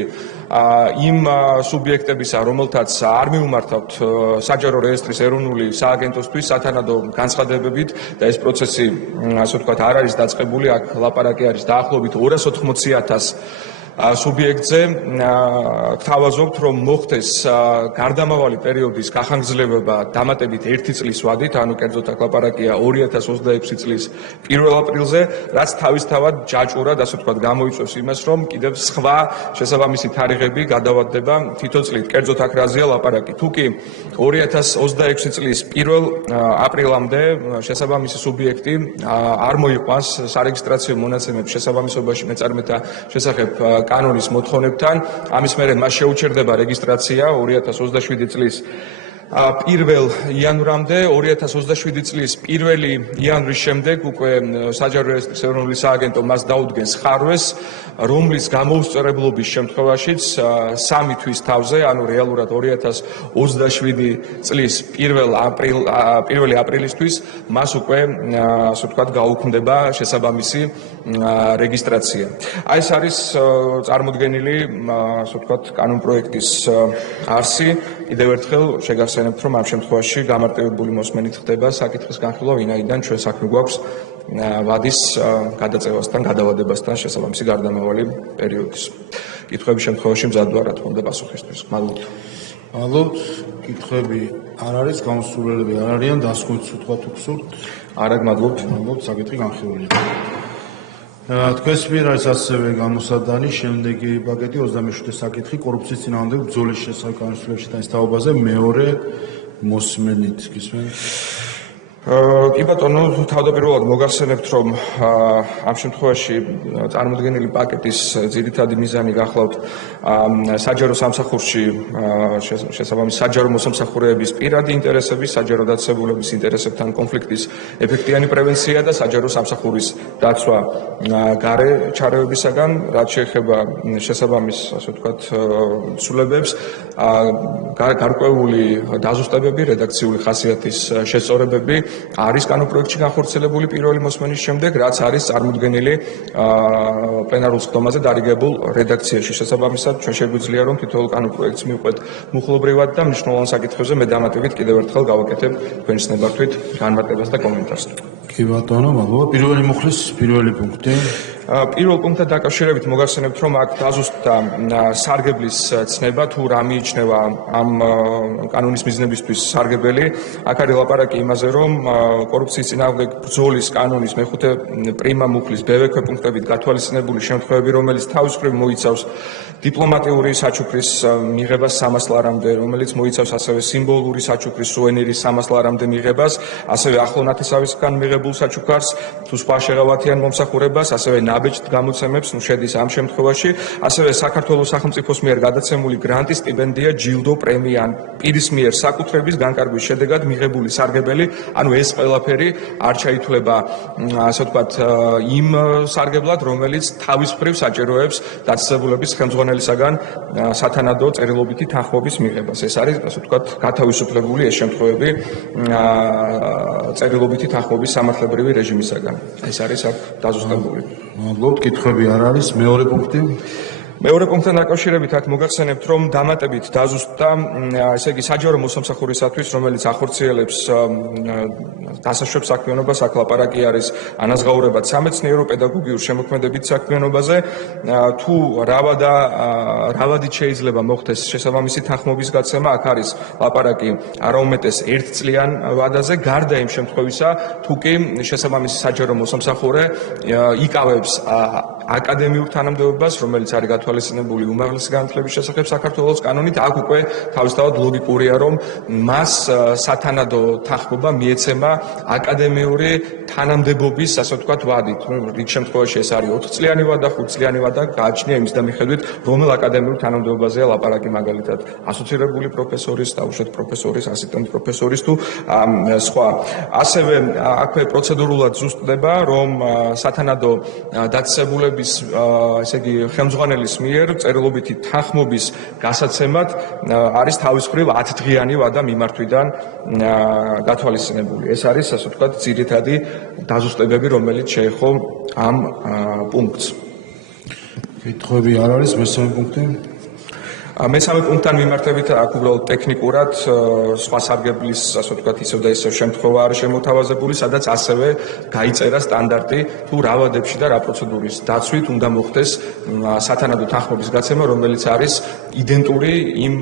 იმ სუბიექტებისა, რომელთაც არ მიუმართავთ საჯარო რეესტრის ეროვნული სააგენტოსთვის სათანადო განცხადებებით და ეს პროცესი, ასე ვთქვათ, არ არის დაწყებული, აქ ლაპარაკი არის დაახლოებით 280,000 სუბიექტზე. გთავაზობთ, რომ მოხდეს გარდამავალი პერიოდის გახანგრძლივება დამატებით 1 წლის ვადით, ანუ კერძოდ აქ ლაპარაკია 2026 წლის 1 აპრილზე, რაც თავისთავად ჯაჭვურად, ასე ვთქვათ, გამოიწვევს იმას, რომ კიდევ სხვა შესაბამისი თარიღები გადავადდება თითო წლით. კერძოდ აქ რაზეა ლაპარაკი? თუ კი 2026 წლის 1 აპრილამდე შესაბამისი სუბიექტი არ მოიყვანს სარეგისტრაციო მონაცემებს შესაბამისობაში მეწარმეთა შესახებ კანონის მოთხოვნებთან, ამის მერე მას შეუჩერდება რეგისტრაცია 2027 წლის 1 იანვრამდე, 2027 წლის 1 იანვრის შემდეგ უკვე საჯარო რეესტრის ეროვნული სააგენტო მას დაუდგენს ხარვეს, რომლის გამოუსწორებლობის შემთხვევაშიც 3 თვის თავზე, ანუ რეალურად 2027 წლის 1 აპრილისთვის მას უკვე, ასე ვთქვათ, გაუქმდება შესაბამისი რეგისტრაცია. აი ეს არის წარმოდგენილი, ასე ვთქვათ, კანონპროექტის არსი. კიდევ ერთხელ შეგახსენებთ, რომ ამ შემთხვევაში გამარტივებული მოსმენით ხდება საკითხის განხილვა, ვინაიდან ჩვენ საქმე გვაქვს ვადის გადაწევასთან, გადავადებასთან შესაბამისი გარდამავალი პერიოდის. კითხვების შემთხვევაში მზად ვარ, რა თქმა უნდა, პასუხისთვის. მადლობთ. მადლობთ. კითხვები არ არის, გამოსრულებელი არ არიან, დასკვნის სიტყვა თუ გსურთ? არა, გმადლობთ. მადლობთ, საკითხი განხილულია. თქვენს მიერ არის ასევე გამოსადანი შემდეგი პაკეტი 27 საკითხი კორუფციის წინააღმდეგ ბრძოლის შესახებ კანონმდებლობის შეტანის თაობაზე მეორე მოსმენით. გისმენთ? კი ბატონო, თავდაპირველად მოგახსენებთ, რომ ამ შემთხვევაში წარმოდგენილი პაკეტის ძირითადი მიზანი გახლავთ საჯარო სამსახურში შესაბამის საჯარო მოსამსახურეების პირადი ინტერესების, საჯარო დაწესებულების ინტერესებთან კონფლიქტის ეფექტიანი პრევენცია და საჯარო სამსახურის დაცვა გარე ჩარევებისაგან, რაც შეეხება შესაბამის, ასე ვთქვათ, ცვლილებებს, გარკვეული დაზუსტებები, რედაქციული ხასიათის შესწორებები არის კანონპროექტში განხორციელებული პირველი მოსმენის შემდეგ, რაც არის წარმოდგენილი პლენარულ სხდომაზე დარიგებულ რედაქციაში. შესაბამისად, ჩვენ შეგვიძლია რომ თითოეულ კანონპროექტს მივყვეთ მუხლობრივად და მნიშვნელოვან საკითხებზე მე დამატებით კიდევ ერთხელ გავაკეთებ თქვენის ნებართვით განმარტებას და კომენტარს. კი ბატონო, მადლობა. პირველი მუხლის პირველი პუნქტი. პირველ პუნქტთან დაკავშირებით მოგახსენებთ, რომ აქ დაზუსტდა სარგებლის ცნება, თუ რა მიიჩნევა ამ კანონის მიზნებისთვის სარგებელი. აქ არის ლაპარაკი იმაზე, რომ კორუფციის წინააღმდეგ ბრძოლის კანონის მეხუთე პრიმა მუხლის ბევექვე პუნქტებით გათვალისწინებული შემთხვევები, რომელიც თავის მხრივ მოიცავს დიპლომატიური საჩუქრის მიღებას 300 ლარამდე, რომელიც მოიცავს ასევე სიმბოლური საჩუქრის სუვენირის 300 ლარამდე მიღებას, ასევე ახლო ნათესავისგან მიღებულ საჩუქარს, თუ სხვა შეღავათიან მომსახურებას, ასევე ნაბეჭდ გამოცემებს, შედის ამ შემთხვევაში, ასევე საქართველოს სახელმწიფოს მიერ გადაცემული გრანტი, სტიპენდია, ჯილდო, პრემია ან პირის მიერ საკუთრების განკარგვის შედეგად მიღებული სარგებელი, ანუ ეს ყველაფერი არ ჩაითვლება, ასე ვთქვათ, იმ სარგებლად, რომელიც თავის მხრივ საჭიროებს დაწესებულების ხელმძღვანელისაგან სათანადო წერილობითი თანხმობის მიღებას. ეს არის, ასე ვთქვათ, გათავისუფლებული ეს შემთხვევები წერილობითი თანხმობის სამართლებრივი რეჟიმისაგან. ეს არის აქ დაზუსტებული. მადლობთ, კითხვები არ არის. მეორე პუნქტი. მეორე პუნქტთან დაკავშირებით აქ მოგახსენებთ, რომ დამატებით დაზუსტდა, ესე იგი საჯარო მოსამსახურისათვის, რომელიც ახორციელებს დასაშვებ საქმიანობას, აქ ლაპარაკი არის ანაზღაურებად სამეცნიერო პედაგოგიურ შემოქმედებით საქმიანობაზე, თუ რავადით შეიძლება მოხდეს შესაბამისი თანხმობის გაცემა, აქ არის ლაპარაკი არაუმეტეს 1 წლიან ვადაზე, გარდა იმ შემთხვევისა, თუ კი შესაბამისი საჯარო მოსამსახურე იკავებს აკადემიურ თანამდებობას, რომელიც არის გათვალისწინებული უმაღლესი განათლების შესახებ საქართველოს კანონით, აქ უკვე თავისთავად ლოგიკურია, რომ მას სათანადო თანხმობა მიეცემა აკადემიური თანამდებობის, ასე ვთქვათ, ვადით. რიგ შემთხვევაში ეს არის 4 წლიანი ვადა, 5 წლიანი ვადა, გააჩნია იმის დამიხედვით, რომელ აკადემიურ თანამდებობაზეა ლაპარაკი, მაგალითად, ასოცირებული პროფესორის, დაუშვათ პროფესორის, ასისტენტ პროფესორის თუ სხვა. ასევე აქვე პროცედურულად ზუსტდება, რომ სათანადო დაწესებულების, ესე იგი, ხელმძღვანელის მიერ წერილობითი თანხმობის გასაცემად არის თავის მხრივ 10 დღიანი ვადა მიმართვიდან გათვალისწინებული. ეს არის, ასე ვთქვათ, ძირითადი დაზუსტებები, რომელიც შეეხო ამ პუნქტს. კითხვები არ არის. მესამე პუნქტი. მესამე პუნქტთან მიმართებით აქ უბრალოდ ტექნიკურად სხვა სარგებლის, ასე ვთქვათ, ისევ და ისევ შემთხვევა არის შემოთავაზებული, სადაც ასევე გაიწერა სტანდარტი, თუ რა ვადებში და რა პროცედურის დაცვით უნდა მოხდეს სათანადო თანხმობის გაცემა, რომელიც არის იდენტური იმ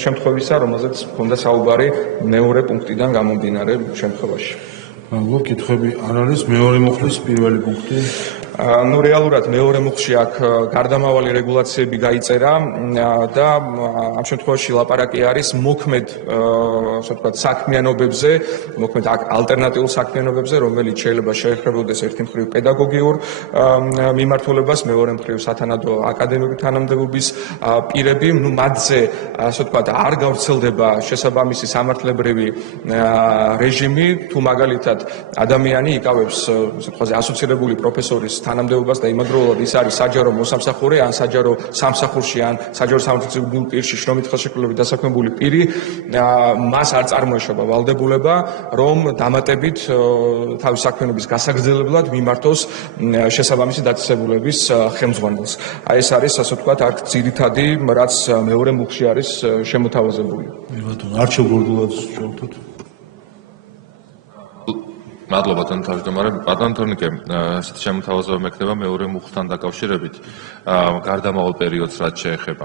შემთხვევისა, რომელზეც ჰქონდა საუბარი მეორე პუნქტიდან გამომდინარე შემთხვევაში. მადლობთ, კითხვები არ არის. მეორე მუხლის პირველი პუნქტი. ნუ რეალურად მეორე მუხლში აქ გარდამავალი რეგულაციები გაიწერა და ამ შემთხვევაში ლაპარაკი არის მოქმედ, ასე ვთქვათ, საქმიანობებზე, მოქმედ ალტერნატიულ საქმიანობებზე, რომელიც შეიძლება შეეხებოდეს ერთი მხრივ პედაგოგიურ მიმართულებას, მეორე მხრივ სათანადო აკადემიური თანამდებობის პირები, ნუ მათზე, ასე ვთქვათ, არ გავრცელდება შესაბამისი სამართლებრივი რეჟიმი, თუ მაგალითად ადამიანი იკავებს, ასე ვთქვათ, ასოცირებული პროფესორის თანამდებობას და იმავდროულად ის არის საჯარო მოსამსახურე ან საჯარო სამსახურში ან საჯარო სამართლებრივ პირში შრომით ხელშეკრულებით დასაქმებული პირი, მას არ წარმოეშობა ვალდებულება, რომ დამატებით თავის საქმიანობის გასაგრძელებლად მიმართოს შესაბამისი დაწესებულების ხელმძღვანელს. ეს არის, ასე ვთქვათ, აქ ძირითადი, რაც მეორე მუხლში არის შემოთავაზებული. ბატონო, არჩევ გორდულად შევთოთ. მადლობა ბატონო თავმჯდომარე. ბატონო თორნიკე, ესეთი შემოთავაზება მექნება მეორე მუხლთან დაკავშირებით, გარდამავალ პერიოდს რაც შეეხება.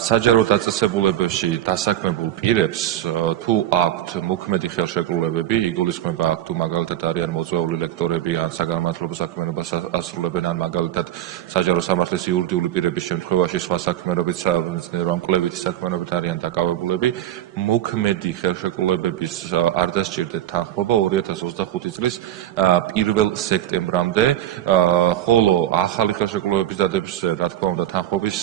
საჯარო დაწესებულებებში დასაქმებულ პირებს თუ აქვთ მოქმედი ხელშეკრულებები, იგულისხმება აქ თუ მაგალითად არიან მოწვეული ლექტორები ან საგანმანათლებლო საქმიანობას ასრულებენ ან მაგალითად საჯარო სამართლის იურიდიული პირების შემთხვევაში სხვა საქმიანობით ამ კვლევითი საქმიანობით არიან დაკავებულები, მოქმედი ხელშეკრულებების არ დასჭირდეთ თანხმობა 2025 წლის 1 სექტემბრამდე, ხოლო ახალი ხელშეკრულებების დადების, რა თქმა უნდა, თანხმობის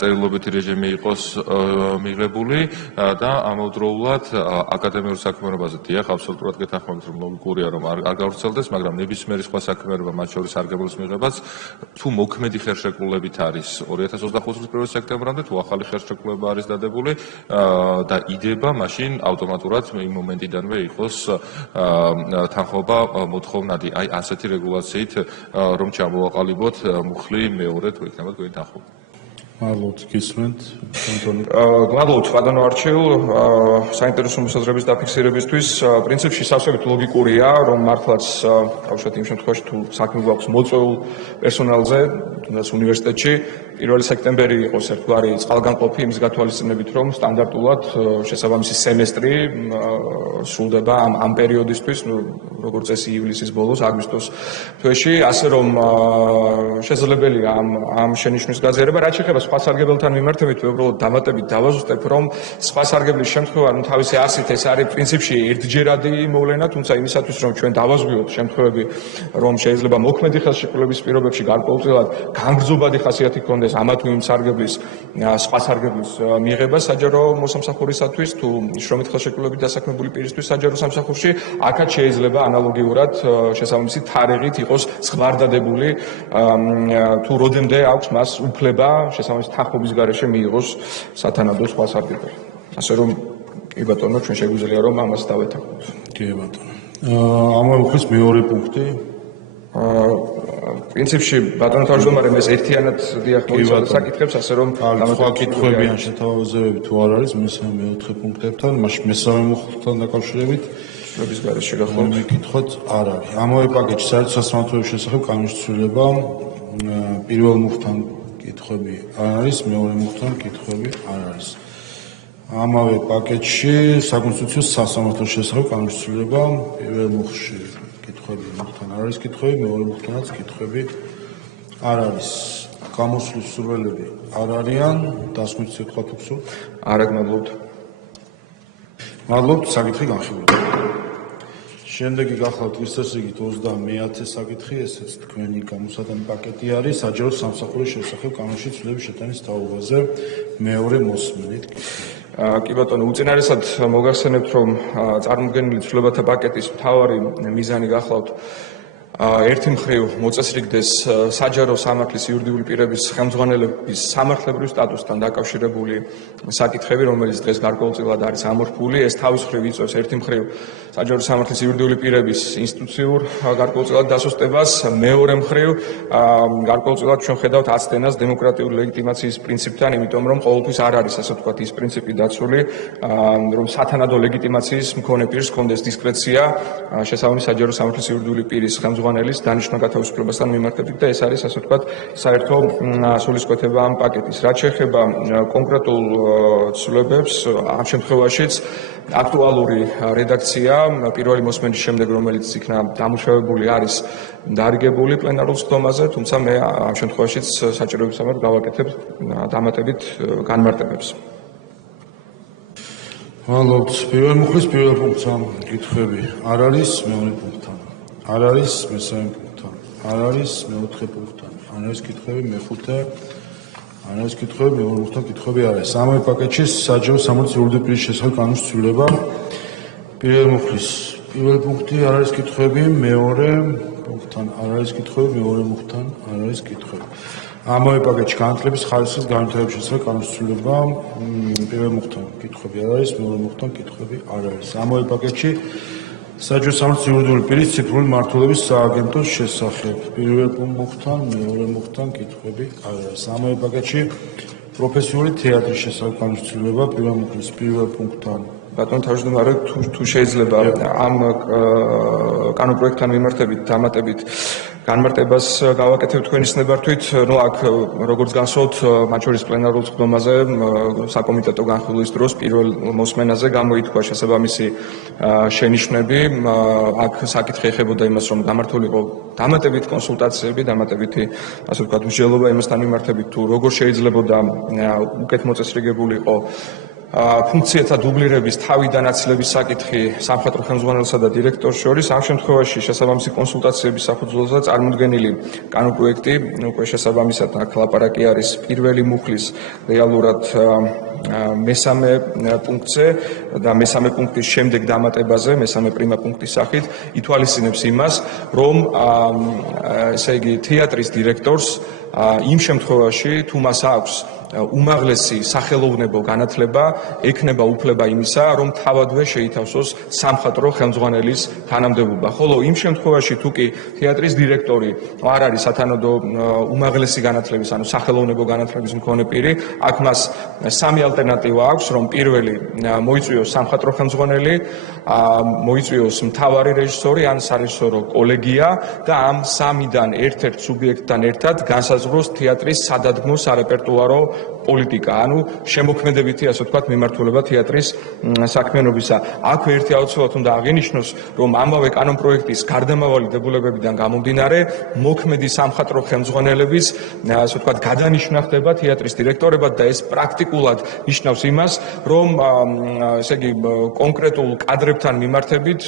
წერილობითი რეჟიმი იყოს მიღებული და ამავდროულად აკადემიურ საქმიანობაზე დიახ, აბსოლუტურად გეთანხმებით, რომ ლოგიკურია, რომ არ გავრცელდეს, მაგრამ ნებისმიერი სხვა საქმიანობა, მათ შორის სარგებლობის მიღებაც, თუ მოქმედი ხელშეკრულებით არის 2025 წლის 1 სექტემბრამდე, თუ ახალი ხელშეკრულება არის დადებული და იდება, მაშინ ავტომატურად იმ მომენტიდანვე იყოს თანხმობა მოთხოვნადი. აი ასეთი რეგულაციით რომ ჩამოვაყალიბოთ მუხლი მეორე თუ იქნება თქვენი თანხმობა. მადლობთ, გისმენთ. გლადლობთ ბატონო არჩილ, საინტერესო მოსაზრების დაფიქსირებისთვის პრინციპში სავსებით ლოგიკურია, რომ მართლაც თავშეთ იმ შემთხვევაში თუ საქმე გვაქვს მოწვეულ პერსონალზე, თუნდაც უნივერსიტეტში 1 სექტემბერი იყოს ერთგვარი წყალგამყოფი იმის გათვალისწინებით, რომ სტანდარტულად შესაბამისი სემესტრი სრულდება ამ პერიოდისთვის, როგორც წესი ივლისის ბოლოს, აგვისტოს თვეში, ასე რომ შესაძლებელია ამ შენიშვნის გაზიარება. რაც შეეხება სხვა სარგებელთან მიმართებით, უბრალოდ დამატებით დავაზუსტებ, რომ სხვა სარგებლის შემთხვევა, თავისი ასით ეს არის პრინციპში ერთჯერადი მოვლენა, თუმცა იმისათვის, რომ ჩვენ დავაზღვიოთ შემთხვევები, რომ შეიძლება მოქმედი ხელშეკრულების პირობებში გარკვეულწილად განგრძობადი ხასიათი ჰქონდეს ამა თუ იმ სარგებლის სხვა სარგებლის მიღება საჯარო მოსამსახურისათვის თუ შრომით ხელშეკრულებით დასაქმებული პირისთვის საჯარო სამსახურში, აქაც შეიძლება ანალოგიურად შესაბამისი თარიღით იყოს ზღვარდადებული თუ როდემდე აქვს მას უფლება შესაბამისი თანხმობის გარეშე მიიღოს სათანადო სხვა სარგებელი. ასე რომ კი ბატონო, ჩვენ შეგვიძლია რომ ამას დავეთანხმოთ. კი ბატონო. ამავე მუხლის მეორე პუნქტი პრინციპში ბატონო თავმჯდომარე მე ერთიანად დიახ მოიცავ საკითხებს, ასე რომ სხვა კითხვები ან შეთავაზებები თუ არ არის მესამე მეოთხე პუნქტებთან, მაშინ მესამე მუხლთან დაკავშირებით შრომის გარეშე გახლავთ. მიკითხოთ არ არის. ამავე პაკეტში საერთო სასამართლოების შესახებ კანონშეცვლილება პირველ მუხლთან კითხვები არ არის, მეორე მუხლთან კითხვები არ არის. ამავე პაკეტში საკონსტიტუციო სასამართლოს შესახებ კანონშეცვლილება პირველ მუხლში კითხვები მუხლთან არ არის კითხვები, მეორე მუხლთანაც კითხვები არ არის. გამოსვლის სურვილები არ არიან, დასკვნის სიტყვა თუ გსურთ? არა, გმადლობთ. მადლობთ, საკითხი განხილულია. შემდეგი გახლავთ ვისწრებით 29-ე საკითხი, ესეც თქვენი გამოსატანი პაკეტი არის საჯარო სამსახურის შესახებ კანონშეცვლილების შეტანის თაობაზე მეორე მოსმენით. კი ბატონო, უწინარესად მოგახსენებთ, რომ წარმოდგენილი ცვლილებათა პაკეტის მთავარი მიზანი გახლავთ ერთი მხრივ მოწესრიგდეს საჯარო სამართლის იურიდიული პირების ხელმძღვანელების სამართლებრივ სტატუსთან დაკავშირებული საკითხები, რომელიც დღეს გარკვეულწილად არის ამორფული. ეს თავის მხრივ იწვევს ერთი მხრივ საჯარო სამართლის იურიდიული პირების ინსტიტუციურ გარკვეულწილად დასუსტებას, მეორე მხრივ გარკვეულწილად ჩვენ ხედავთ აცდენას დემოკრატიული ლეგიტიმაციის პრინციპთან, იმიტომ რომ ყოველთვის არ არის, ასე ვთქვათ, ის პრინციპი დაცული, რომ სათანადო ლეგიტიმაციის მქონე პირს ჰქონდეს დისკრეცია შესაბამისი საჯარო სამართლის იურიდიული პირის ხელმძღვანელის დანიშვნა გათავისუფლებასთან მიმართებით და ეს არის, ასე ვთქვათ, საერთო სულისკვეთება ამ პაკეტის. რაც შეეხება კონკრეტულ ცვლილებებს, ამ შემთხვევაშიც აქტუალური რედაქცია პირველი მოსმენის შემდეგ, რომელიც იქნა დამუშავებული არის დარიგებული პლენარულ სხდომაზე, თუმცა მე ამ შემთხვევაშიც საჭიროებისამებრ გავაკეთებ დამატებით განმარტებებს. მადლობთ. პირველ მუხლის პირველ პუნქტთან კითხვები არ არის, მეორე პუნქტთან არ არის, მესამე პუნქტთან არ არის, მეოთხე პუნქტთან არ არის კითხვები, მეხუთე არ არის კითხვები, მეორე მუხლთან კითხვები არ არის. ამავე პაკეტში საჯარო სამართლის იურიდიული პირის შესახებ კანონშეცვლილება პირველ მუხლის პირველ პუნქტი არ არის კითხვები, მეორე პუნქტთან არ არის კითხვები, მეორე მუხლთან არ არის კითხვები. ამავე პაკეტში განათლების ხარისხის განვითარების შესახებ კანონშეცვლილება პირველ მუხლთან კითხვები არ არის, მეორე მუხლთან კითხვები არ არის. ამავე პაკეტში საჯარო სამართლის იურიდიული პირის ციფრული მმართველობის სააგენტოს შესახებ პირველ მუხლთან, მეორე მუხლთან კითხვები არ არის. ამავე პაკეტში პროფესიული თეატრის შესახებ განხილვა პირველ მუხლის პირველ პუნქტთან. ბატონო თავმჯდომარე, თუ შეიძლება ამ კანონპროექტთან მიმართებით დამატებით განმარტებას გავაკეთებ თქვენის ნებართვით, აქ როგორც გასვოთ, მათ შორის პლენარულ ხდომაზე საკომიტეტო განხილვის დროს პირველ მოსმენაზე გამოითქვა შესაბამისი შენიშვნები. აქ საკითხი ეხებოდა იმას, რომ გამართულიყო დამატებით კონსულტაციები, დამატებითი, ასე ვთქვათ, მსჯელობა იმასთან მიმართებით, თუ როგორ შეიძლებოდა უკეთ მოწესრიგებულიყო ფუნქციათა დუბლირების თავიდან აცილების საკითხი სამხატვრო ხელმძღვანელსა და დირექტორს შორის. ამ შემთხვევაში შესაბამისი კონსულტაციების საფუძველზე წარმოდგენილი კანონპროექტი უკვე შესაბამისად აქ ლაპარაკი არის პირველი მუხლის რეალურად მესამე პუნქტზე და მესამე პუნქტის შემდეგ დამატებაზე, მესამე პრიმა პუნქტის სახით ითვალისწინებს იმას, რომ ესე იგი თეატრის დირექტორს იმ შემთხვევაში თუ მას აქვს უმაღლესი სახელოვნებო განათლება, ექნება უფლება იმისა, რომ თავადვე შეითავსოს სამხატვრო ხელმძღვანელის თანამდებობა. ხოლო იმ შემთხვევაში თუ კი თეატრის დირექტორი არ არის სათანადო უმაღლესი განათლების, ანუ სახელოვნებო განათლების მქონე პირი, აქ მას სამი ალტერნატივა აქვს, რომ პირველი მოიწვიოს სამხატვრო ხელმძღვანელი, მოიწვიოს მთავარი რეჟისორი ან სარეჟისორო კოლეგია და ამ სამიდან ერთ-ერთ სუბიექტთან ერთად განსაზღვროს თეატრის სადადგმო სარეპერტუარო პოლიტიკა, ანუ შემოქმედებითი, ასე ვთქვათ, მიმართულება თეატრის საქმიანობისა. აქვე ერთი აუცილებლად უნდა აღინიშნოს, რომ ამავე კანონპროექტის გარდამავალი დებულებებიდან გამომდინარე, მოქმედი სამხატვრო ხელმძღვანელების, ასე ვთქვათ, გადანიშვნა ხდება თეატრის დირექტორებად და ეს პრაქტიკულად ნიშნავს იმას, რომ ესე იგი კონკრეტულ კადრებთან მიმართებით,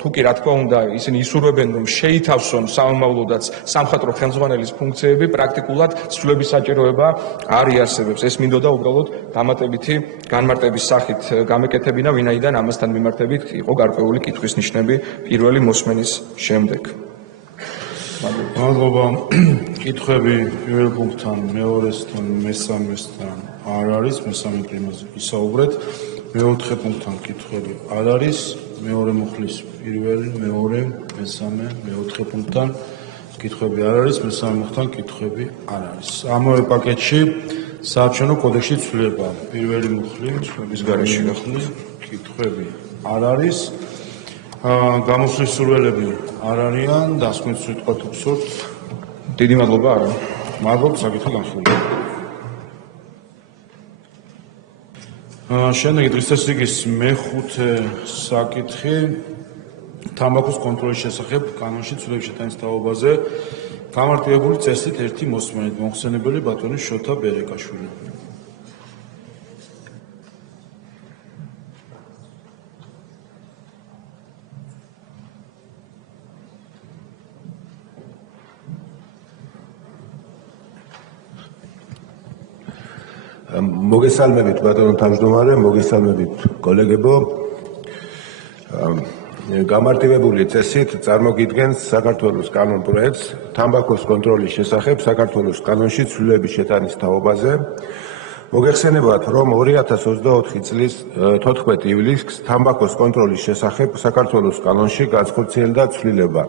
თუ კი რა თქმა უნდა, ისინი ისურვებენ, რომ შეითავსონ სამომავლოდაც სამხატვრო ხელმძღვანელის ფუნქციები, პრაქტიკულად ცვლილების საჭიროება არ იარსებებს. ეს მინდოდა უბრალოდ დამატებითი განმარტების სახით გამეკეთებინა, ვინაიდან ამასთან მიმართებით იყო გარკვეული კითხვის ნიშნები პირველი მოსმენის შემდეგ. მადლობა. კითხვები პირველ პუნქტთან, მეორესთან, მესამესთან არ არის, მესამე პრიმაზე ვისაუბრეთ. მეოთხე პუნქტთან კითხვები არ არის, მეორე მუხლის პირველი, მეორე, მესამე, მეოთხე პუნქტთან კითხვები არ არის, მესამე მუხლთან კითხვები არ არის. ამავე პაკეტში საარჩევნო კოდექსში ცვლილება. პირველი მუხლი, ცვლილების გარეშე გახსნილი კითხვები არ არის. გამოსვლის სურვილები არ არიან, დასკვნის სიტყვა თუ გსურთ. დიდი მადლობა არა. მადლობა, საკითხი განხილულია. შემდეგი დღის წესრიგის მეხუთე საკითხი თამბაქოს კონტროლის შესახებ კანონში ცვლილების შეტანის თაობაზე გამარტივებული წესით ერთი მოსმენით მოხსენებელი ბატონი შოთა ბერეკაშვილი. მოგესალმებით ბატონო თავმჯდომარე, მოგესალმებით კოლეგებო. გამარტივებული წესით წარმოგიდგენს საქართველოს კანონპროექტს თამბაქოს კონტროლის შესახებ საქართველოს კანონში ცვლილების შეტანის თაობაზე. მოგეხსენებათ, რომ 2024 წლის 14 ივლისს თამბაქოს კონტროლის შესახებ საქართველოს კანონში განხორციელდა ცვლილება,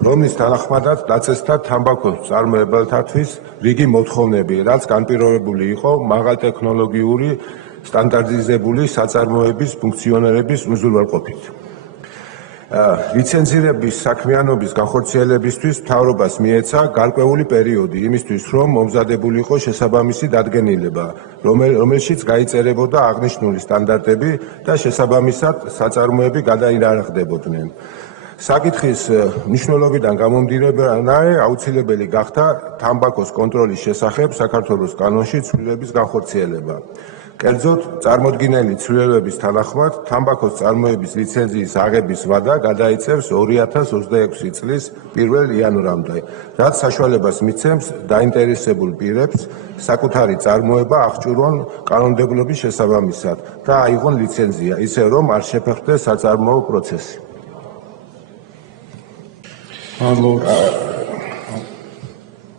რომლის თანახმადაც დაწესდა თამბაქოს მწარმოებელთათვის რიგი მოთხოვნები, რაც განპირობებული იყო მაღალტექნოლოგიური სტანდარტიზებული საწარმოების ფუნქციონირების უზრუნველყოფით. ლიცენზირების საქმიანობის განხორციელებისთვის მთავრობას მიეცა გარკვეული პერიოდი იმისთვის, რომ მომზადებულიყო შესაბამისი დადგენილება, რომელშიც გაიწერებოდა აღნიშნული სტანდარტები და შესაბამისად საწარმოები გადაინარაღდებოდნენ. საკითხის მნიშვნელობიდან გამომდინარე, აუცილებელი გახდა თამბაქოს კონტროლის შესახებ საქართველოს კანონში ცვლილების განხორციელება. კერძოდ, წარმოდგენილი ცვლილების თანახმად, თამბაქოს წარმოების ლიცენზიის აღების ვადა გადაიწევს 2026 წლის 1 იანვრამდე, რაც საშუალებას მიცემს დაინტერესებულ პირებს საკუთარი წარმოება აღჭურვონ კანონმდებლობის შესაბამისად და აიღონ ლიცენზია, ისე რომ არ შეფერხდეს საწარმოო პროცესი. მადლობა.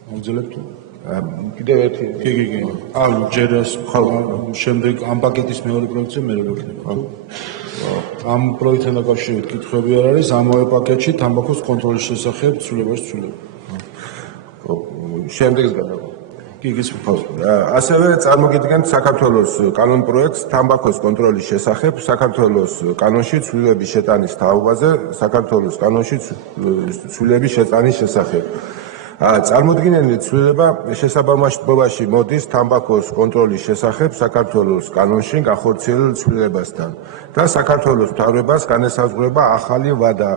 მოგძლებთ? კიდევ ერთი. კი. ჯერ შემდეგ ამ პაკეტის მეორე პროექტზე მე როგორ ხდება? ამ პროექტთან დაკავშირებით კითხვები არ არის, ამავე პაკეტში თამბაქოს კონტროლის შესახებ ცვლილებაში ცვლილება. შემდეგს გადავიდეთ. ასევე წარმოგიდგენთ საქართველოს კანონ პროექტს თამბაქოს კონტროლის შესახებ საქართველოს კანონში ცვლილების შეტანის თაობაზე საქართველოს კანონში ცვლილების შეტანის შესახებ. წარმოდგენილი ცვლილება შესაბამისობაში მოდის თამბაქოს კონტროლის შესახებ საქართველოს კანონში განხორციელებულ ცვლილებასთან და საქართველოს მთავრობას განესაზღვრება ახალი ვადა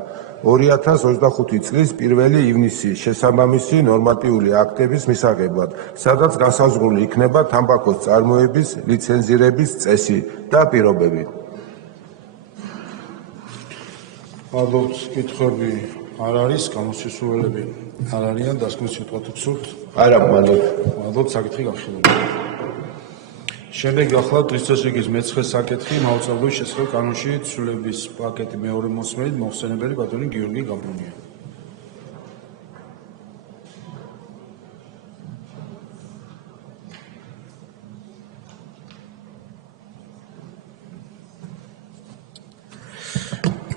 2025 წლის 1 ივნისის შესაბამისი ნორმატიული აქტების მისაღებად, სადაც განსაზღვრული იქნება თამბაქოს წარმოების ლიცენზირების წესი და პირობები. მადლობთ, კითხვები არ არის, გამოსასვლელები არ არიან, დასკვნის სიტყვა თუ გსურთ? არა, მადლობთ. მადლობთ, საკითხი გახსოვდა. შემდეგ გახლავთ დღესდღეობის მე-9 საკითხი მაუწყებლობის შესახებ კანონში ცვლილების პაკეტი მეორე მოსმენით მოხსენებელი ბატონი გიორგი გაბუნია.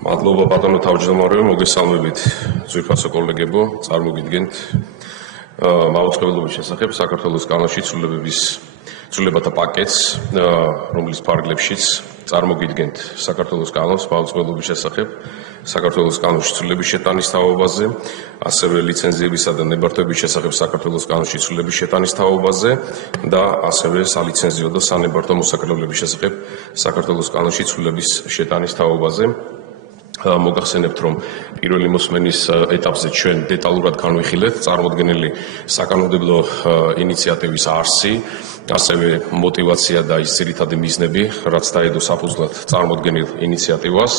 მადლობა ბატონო თავმჯდომარე, მოგესალმებით ძვირფასო კოლეგებო, წარმოგიდგენთ მაუწყებლობის შესახებ საქართველოს კანონში ცვლილებათა პაკეტს, რომლის ფარგლებშიც წარმოგიდგენთ საქართველოს კანონს მაუწყებლობის შესახებ, საქართველოს კანონში ცვლილების შეტანის თაობაზე, ასევე ლიცენზიებისა და ნებართვების შესახებ საქართველოს კანონში ცვლილების შეტანის თაობაზე და ასევე სალიცენზიო და სანებართვო მოსაკრებლების შესახებ საქართველოს კანონში ცვლილების შეტანის თაობაზე. მოგახსენებთ, რომ პირველი მოსმენის ეტაპზე ჩვენ დეტალურად განვიხილეთ წარმოდგენილი საკანონმდებლო ინიციატივის არსი, ასევე мотивация და ის ძირითადი მიზნები, რაც დაედო საფუძვლად წარმოდგენილ ინიციატივას,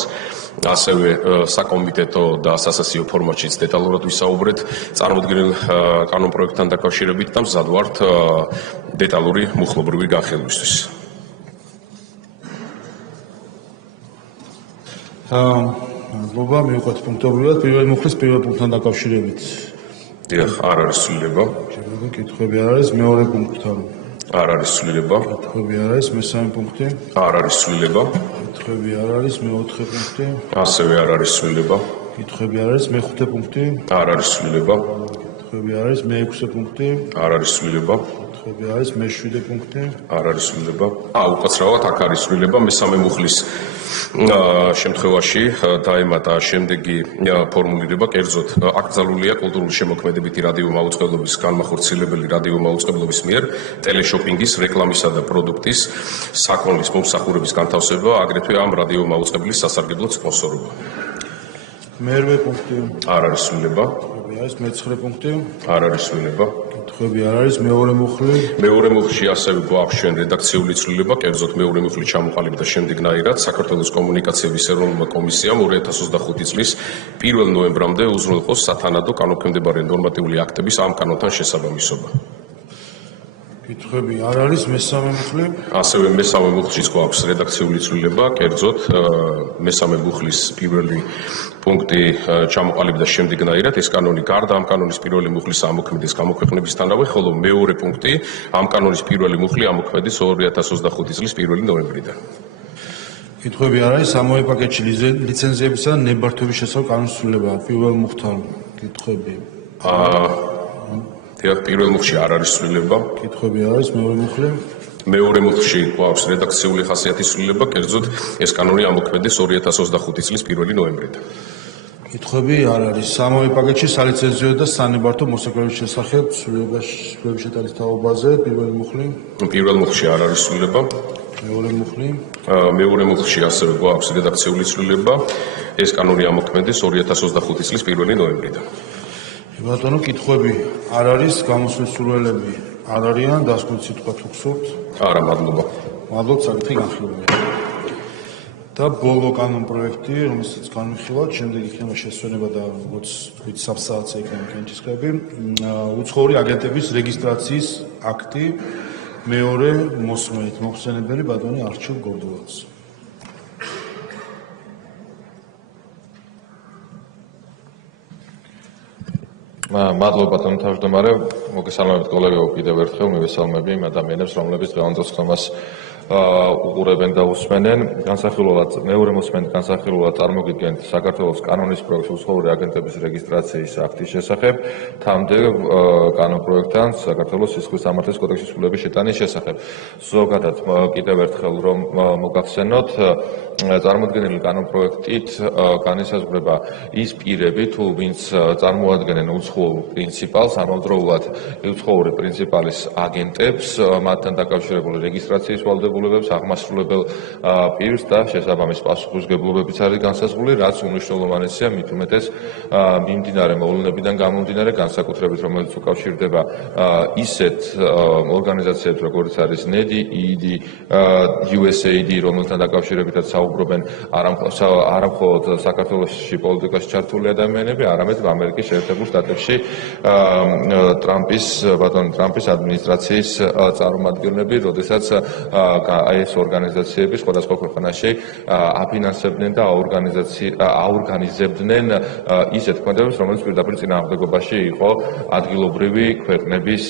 ასევე საკომიტეტო და სასაცილო ფორმატშიც დეტალურად ვისაუბრეთ წარმოდგენილ კანონპროექტთან დაკავშირებით და მზად ვართ დეტალური მუხლობრივი განხილვისთვის. მადლობა, მივყვეთ პუნქტობრივად. პირველი მუხლის პირველ პუნქტთან დაკავშირებით. დიახ, არ არის ცვლილება. კითხვები არ არის, მეორე პუნქტთან. არ არის ცვლილება. კითხვები არ არის, მესამე პუნქტი. არ არის ცვლილება. კითხვები არ არის, მეოთხე პუნქტი. ასევე არ არის ცვლილება. კითხვები არ არის, მეხუთე პუნქტი. არ არის ცვლილება. კითხვები არ არის, მეექვსე პუნქტი. არ არის ცვლილება. კითხვები არ არის, მეშვიდე პუნქტი. არ არის ცვლილება. უკაცრავად აქ არის ცვლილება მესამე მუხლის შემთხვევაში დაემატა შემდეგი ფორმულირება, კერძოდ აკრძალულია კულტურული შემოქმედებითი რადიო მაუწყებლობის განმახორციელებელი რადიო მაუწყებლობის მიერ ტელეშოპინგის, რეკლამისა და პროდუქტის საქონლის მომსახურების განთავსება, აგრეთვე ამ რადიო მაუწყებლის სასარგებლოდ სპონსორობა. მერვე პუნქტი. არ არის ცვლილება. არის მე-9 პუნქტი. არ არის ცვლილება. კითხვები არ არის, მეორე მუხლი. მეორე მუხლში ასევე გვაქვს ჩვენ რედაქციული ცვლილება, კერძოდ მეორე მუხლი ჩამოყალიბდა შემდეგნაირად საქართველოს კომუნიკაციების ეროვნულმა კომისიამ 2025 წლის 1 ნოემბრამდე უზრუნველყოს სათანადო კანონქვემდებარე ნორმატიული აქტების ამ კანონთან შესაბამისობა. კითხვები არ არის, მესამე მუხლი. ასევე მესამე მუხლშიც გვაქვს რედაქციული ცვლილება, კერძოდ მესამე მუხლის პირველი პუნქტი ჩამოყალიბდა შემდეგნაირად, ეს კანონი გარდა ამ კანონის პირველი მუხლის ამოქმედის გამოქვეყნებისთანავე, ხოლო მეორე პუნქტი ამ კანონის პირველი მუხლი ამოქმედის 2025 წლის 1 ნოემბრიდან. კითხვები არ არის, ამავე პაკეტში ლიცენზიებისა და ნებართვების შესახებ კანონის ცვლილება. პირველ მუხლთან კითხვები. პირველ მუხლში არ არის ცვლილება. კითხვები არ არის, მეორე მუხლი. მეორე მუხლში გვაქვს რედაქციული ხასიათის ცვლილება, კერძოდ ეს კანონი ამოქმედეს 2025 წლის 1 ნოემბრიდან. კითხვები არ არის. ამავე პაკეტში სალიცენზიო და სანებართვო მოსაკრების შესახებ ცვლილების შეტანის თაობაზე პირველი მუხლი. პირველ მუხლში არ არის ცვლილება. მეორე მუხლი. მეორე მუხლში ასევე გვაქვს რედაქციული ცვლილება, ეს კანონი ამოქმედეს 2025 წლის 1 ნოემბრიდან. ბატონო, კითხვები არ არის, გამოსვლის სურვილები არ არიან, დასკვნის სიტყვა თუ გსურთ? არა, მადლობა. მადლობთ, საკითხი განხილულია. და ბოლო კანონპროექტი, რომელსაც განვიხილავთ, შემდეგ იქნება შესვენება და როგორც თქვით, საფსაათზე იქნება კენჭისყრები, უცხოური აგენტების რეგისტრაციის აქტი მეორე მოსმენით მოხსენებელი ბატონი არჩილ გორდულაძე. მადლობა ბატონო თავმჯდომარე, მოგესალმებით კოლეგებო, კიდევ ერთხელ მივესალმები იმ ადამიანებს, რომლებიც დღევანდელ სხდომას უყურებენ და უსმენენ. განსახილველად მეორე მოსმენით განსახილველად წარმოგიდგენთ საქართველოს კანონის პროექტს უცხოური აგენტების რეგისტრაციის აქტის შესახებ, თანამედროვე კანონ პროექტთან საქართველოს სისხლის სამართლის კოდექსის ცვლილების შეტანის შესახებ. ზოგადად კიდევ ერთხელ რომ მოგახსენოთ, წარმოდგენილი კანონ პროექტით განისაზღვრება ის პირები, თუ ვინც წარმოადგენენ უცხოურ პრინციპალს, ამავდროულად უცხოური პრინციპალის აგენტებს, მათთან დაკავშირებული რეგისტრაციის ვალდებულებებს, აღმასრულებელ პირს და შესაბამის პასუხისმგებლობებიც არის განსაზღვრული, რაც უმნიშვნელოვანესია მით უმეტეს მიმდინარე მოვლენებიდან გამომდინარე, განსაკუთრებით რომელიც უკავშირდება ისეთ ორგანიზაციებს, როგორც არის NEDI, EED, USAID, რომელთან დაკავშირებითაც საუბრობენ არამხოლოდ საქართველოში პოლიტიკაში ჩართული ადამიანები, არამედ ამერიკის შეერთებულ შტატებში ბატონ ტრამპის ადმინისტრაციის წარმომადგენლები, როდესაც ეს ორგანიზაციები სხვადასხვა ქვეყანაში აფინანსებდნენ და აორგანიზებდნენ ისეთ ქმედებებს, რომელიც პირდაპირ წინააღმდეგობაში იყო ადგილობრივი ქვეყნების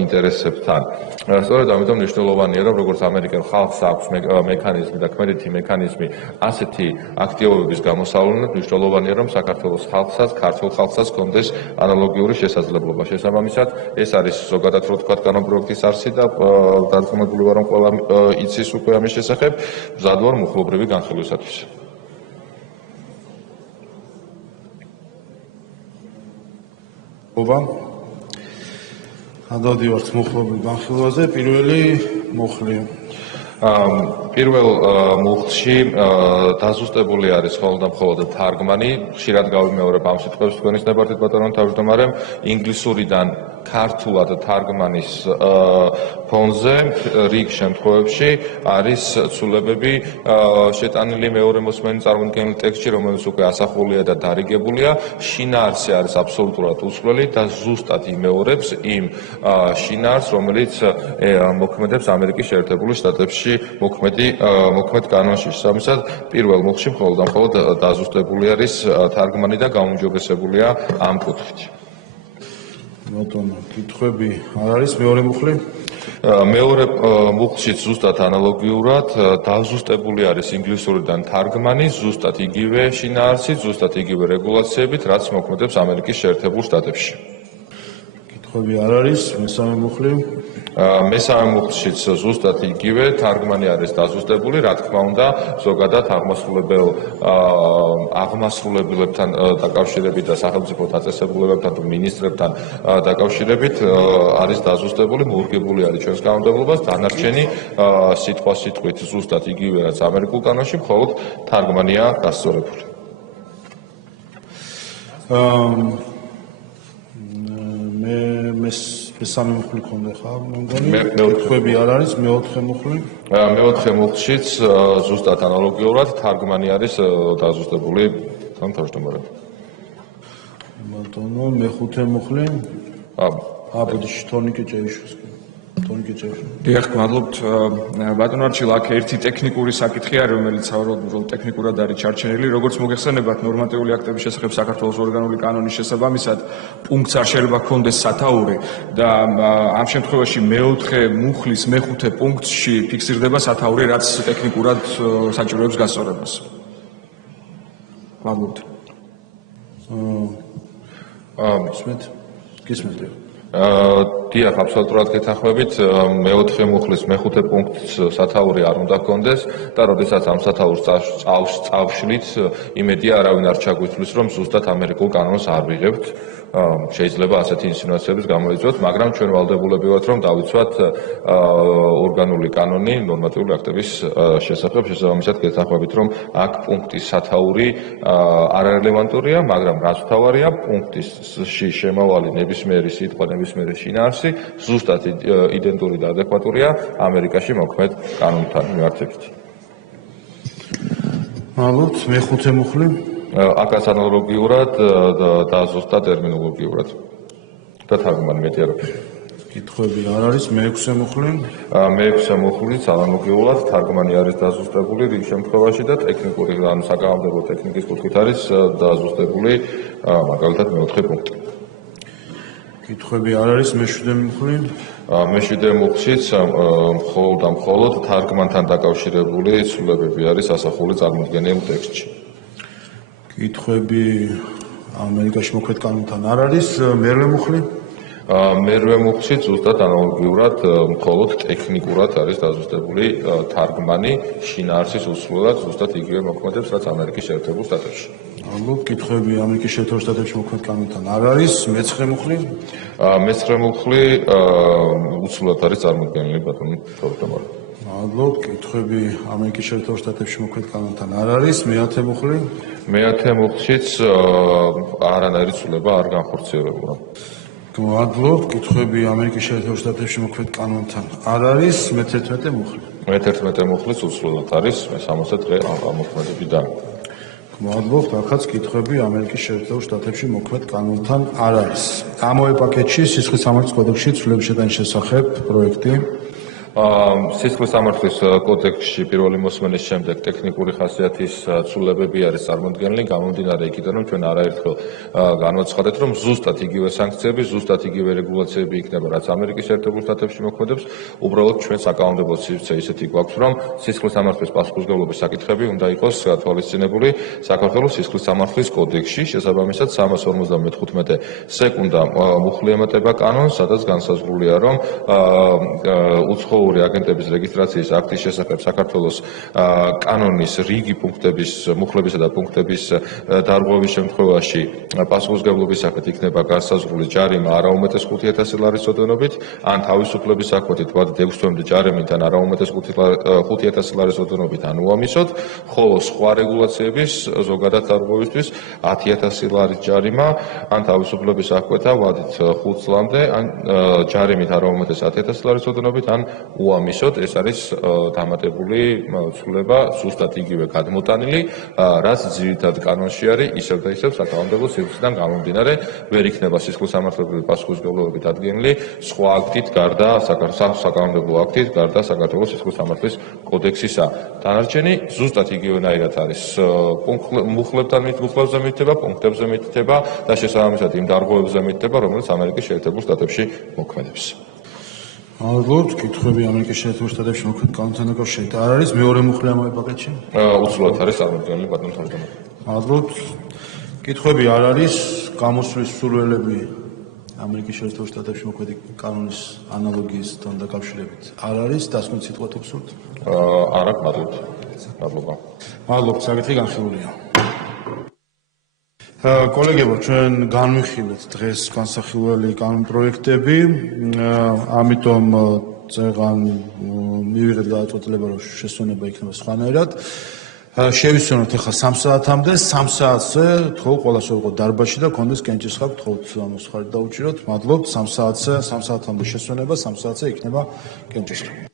ინტერესებთან. სწორედ ამიტომ მნიშვნელოვანია, რომ როგორც ამერიკელ ხალხს აქვს მექანიზმი და ქმედითი მექანიზმი ასეთი აქტივობების გამოსავლენად, მნიშვნელოვანია, რომ საქართველოს ხალხსაც, ქართულ ხალხსაც ჰქონდეს ანალოგიური შესაძლებლობა. შესაბამისად, ეს არის ზოგადად რო თქვა კანონ პროექტის არსი და დარწმუნებული ვარ, რომ ყველა იცის უკვე ამის შესახებ, მზად ვარ მუხლობრივი განხილვისათვის. გადავდივართ მუხლობრივ განხილვაზე. პირველი მუხლი. პირველ მუხლში დაზუსტებული არის მხოლოდ და მხოლოდ თარგმანი. ხშირად გავიმეორებ ამ სიტყვებს თქვენის ნებართვით ბატონო თავმჯდომარე. ინგლისურიდან ქართულად თარგმანის ფონზე რიგ შემთხვევებში არის ცვლილებები შეტანილი მეორე მოსმენის წარმოდგენილ ტექსტში, რომელიც უკვე ასახულია და დარიგებულია. შინაარსი არის აბსოლუტურად უცვლელი და ზუსტად იმეორებს იმ შინაარსს, რომელიც მოქმედებს ამერიკის შეერთებული შტატებში მოქმედ კანონში. შესაბამისად, პირველ მუხლში მხოლოდ და მხოლოდ დაზუსტებული არის თარგმანი და გაუმჯობესებულია ამ კუთხით. ბატონო, კითხვები არ არის მეორე მუხლი? მეორე მუხლშიც ზუსტად ანალოგიურად დაზუსტებული არის ინგლისურიდან თარგმანი, ზუსტად იგივე შინაარსით, ზუსტად იგივე რეგულაციებით, რაც მოქმედებს ამერიკის შეერთებულ შტატებში. კითხვები არ არის, მესამე მუხლი? მესამე მუხლშიც ზუსტად იგივე თარგმანი არის დაზუსტებული, რა თქმა უნდა, ზოგადად აღმასრულებლებთან დაკავშირებით და სახელმწიფო დაწესებულებებთან თუ მინისტრებთან დაკავშირებით არის დაზუსტებული, მოურგებული არის ჩვენს კანონმდებლობას, დანარჩენი სიტყვით ზუსტად იგივე რაც ამერიკულ კანონში, მხოლოდ თარგმანია გასწორებული. მესამე მუხლი ქონდა ხა, მე მგონი. კითხვები არ არის, მეოთხე მუხლი? მეოთხე მუხლშიც ზუსტად ანალოგიურად თარგმანი არის დაზუსტებული თავმჯდომარედ. ბატონო, მეხუთე მუხლი? ბოდიში თორნიკე ჭეიშვილს. დიახ, მადლობთ. ბატონო არჩილ, აქ ერთი ტექნიკური საკითხი არის, რომელიც საერთოდ ტექნიკურად არის ჩარჩენილი. როგორც მოგეხსენებათ, ნორმატიული აქტების შესახებ საქართველოს ორგანული კანონის შესაბამისად პუნქტს არ შეიძლება ჰქონდეს სათაური და ამ შემთხვევაში მეოთხე მუხლის მეხუთე პუნქტში ფიქსირდება სათაური, რაც ტექნიკურად საჭიროებს გასწორებას. მადლობთ. გისმენთ. დიახ, აბსოლუტურად გეთანხმებით, მეოთხე მუხლის მეხუთე პუნქტს სათაური არ უნდა ჰქონდეს და როდესაც ამ სათაურს წავშლით, იმედია არავინ არ ჩაგვიცვლის, რომ ზუსტად ამერიკულ კანონს არ ვიღებთ. შეიძლება ასეთი ინსინუაციების გამოიწვიოთ, მაგრამ ჩვენ ვალდებულები ვართ, რომ დავიცვათ ორგანული კანონი ნორმატიული აქტების შესახებ, შესაბამისად გეთანხმებით, რომ აქ პუნქტის სათაური არარელევანტურია, მაგრამ რაც მთავარია, პუნქტში შემავალი ნებისმიერი სიტყვა, ნებისმიერი შინაარსი ზუსტად იდენტური და ადეკვატურია ამერიკაში მოქმედ კანონთან მიმართებით. მადლობთ, მეხუთე მუხლი? აკაც ანალოგიურად და ზუსტად ტერმინოლოგიურად და თარგმანი მეტიარობს. კითხვები არ არის, მეექვსე მუხლი? მეექვსე მუხლიც ანალოგიურად თარგმანი არის დაზუსტებული რიგ შემთხვევაში და ტექნიკური ანუ საკანონმდებლო ტექნიკის კუთხით არის დაზუსტებული მაგალითად მეოთხე პუნქტი. კითხვები არ არის მე-7 მუხლი. მე-7 მუხლშიც მხოლოდ თარგმანთან დაკავშირებული ცვლილებები არის ასახული წარმოდგენილ ტექსტში. კითხვები ამერიკაში მოქმედ კანონთან არ არის მე-8 მუხლი. მე-8 მუხლში ზუსტად ანალოგიურად მხოლოდ ტექნიკურად არის დაზუსტებული თარგმანი შინაარსის усвоილად ზუსტად იგივე მოქმედებს რაც ამერიკის შეერთებულ შტატებში. ალბათ კითხვები ამერიკის შეერთებულ შტატებში მოქმედ კანონთან არ არის მე-9 მუხლი. მე-9 მუხლი усвоილად არის წარმოდგენილი ბატონო თავმჯდომარე. ალბათ კითხვები ამერიკის შეერთებულ შტატებში მოქმედ კანონთან არ არის მე-10 მუხლი. მე-10 მუხლშიც არანაირი ცვლილება არ განხორციელებულა. მადლობ, კითხვები ამერიკის შეერთებულ შტატებში მოქმედ კანონთან არ არის მე-11 მუხლი. მე-11 მუხლის усвоილად არის 60 დღე ამოქმედებიდან. მადლობ, ახაც კითხვები ამერიკის შეერთებულ შტატებში მოქმედ კანონთან არ არის. ამავე პაკეტში სისხლის სამართლის კოდექსში ცვლილების შეტანის შესახებ პროექტი. სისხლის სამართლის კოდექსში პირველი მოსმენის შემდეგ ტექნიკური ხასიათის ცვლილებები არის წარმოდგენილი, გამომდინარე იქიდან, რომ ჩვენ არაერთხელ განვაცხადეთ, რომ ზუსტად იგივე სანქციები, ზუსტად იგივე რეგულაციები იქნება, რაც ამერიკის შეერთებულ შტატებში მოქმედებს, უბრალოდ ჩვენ საკანონმდებლო სივრცე ისეთი გვაქვს, რომ სისხლის სამართლის პასუხისმგებლობის საკითხები უნდა იყოს გათვალისწინებული საქართველოს სისხლის სამართლის კოდექსში, შესაბამისად 355 სეკუნდა მუხლი ემატება კანონს, სადაც განსაზღვრულია, რომ უცხოური აგენტების რეგისტრაციის აქტის შესახებ საქართველოს კანონის რიგი პუნქტების, მუხლებისა და პუნქტების დარღვევის შემთხვევაში პასუხისმგებლობის სახით იქნება განსაზღვრული ჯარიმა არაუმეტეს 5000 ლარის ოდენობით, ან თავისუფლების საკვეთით ვადით 6 თვემდე ჯარიმით ან არაუმეტეს 5000 ლარის ოდენობით ან უამისოდ, ხოლო სხვა რეგულაციების ზოგადად დარღვევისთვის 10000 ლარის ჯარიმა ან თავისუფლების საკვეთა ვადით 5 წლამდე ან ჯარიმით არაუმეტეს 10000 ლარის ოდენობით ან უამისოდ. ეს არის დამატებული ცვლილება ზუსტად იგივე გადმოტანილი, რაც ძირითად კანონში არის, ისევ და ისევ საკანონმდებლო სივრციდან გამომდინარე, ვერ იქნება სისხლის სამართლებრივი პასუხისმგებლობები დადგენილი სხვა აქტით გარდა საკანონმდებლო აქტით გარდა საქართველოს სისხლის სამართლის კოდექსისა. დანარჩენი ზუსტად იგივენაირად არის მუხლებზე მითითება, პუნქტებზე მითითება და შესაბამისად იმ დარღვევებზე მითითება, რომელიც ამერიკის შეერთებულ შტატებში მოქმედებს. მადლობ, კითხვები ამერიკის შეერთებულ შტატებში მოქმედ კანონთან დაკავშირებით არ არის მეორე მუხლი ამავე პაკეტში? უცვლად არის წარმოდგენილი ბატონო თავმჯდომარე. მადლობ. კითხვები არ არის, გამოსვლის სურვილები ამერიკის შეერთებულ შტატებში მოქმედი კანონის ანალოგიისთან დაკავშირებით არ არის, დასმით სიტყვათ უსურთ? არ აქვს, მადლობ. მადლობა. მადლობ, საკითხი განხილულია. კოლეგებო, ჩვენ განვიხილეთ დღეს განსახილველი კანონპროექტები, ამიტომ წეღან მივიღეთ გადაწყვეტილება, რომ შესვენება იქნება სხვანაირად. შევისვენოთ ახლა 3 საათამდე, 3 საათზე თქო ყველას ვიყო დარბაზში და კონდეს კენჭისხლ თხოვთ ამოს ხარ დაუჭიროთ. მადლობთ 3 საათამდე შესვენება, 3 საათზე იქნება კენჭისხლ.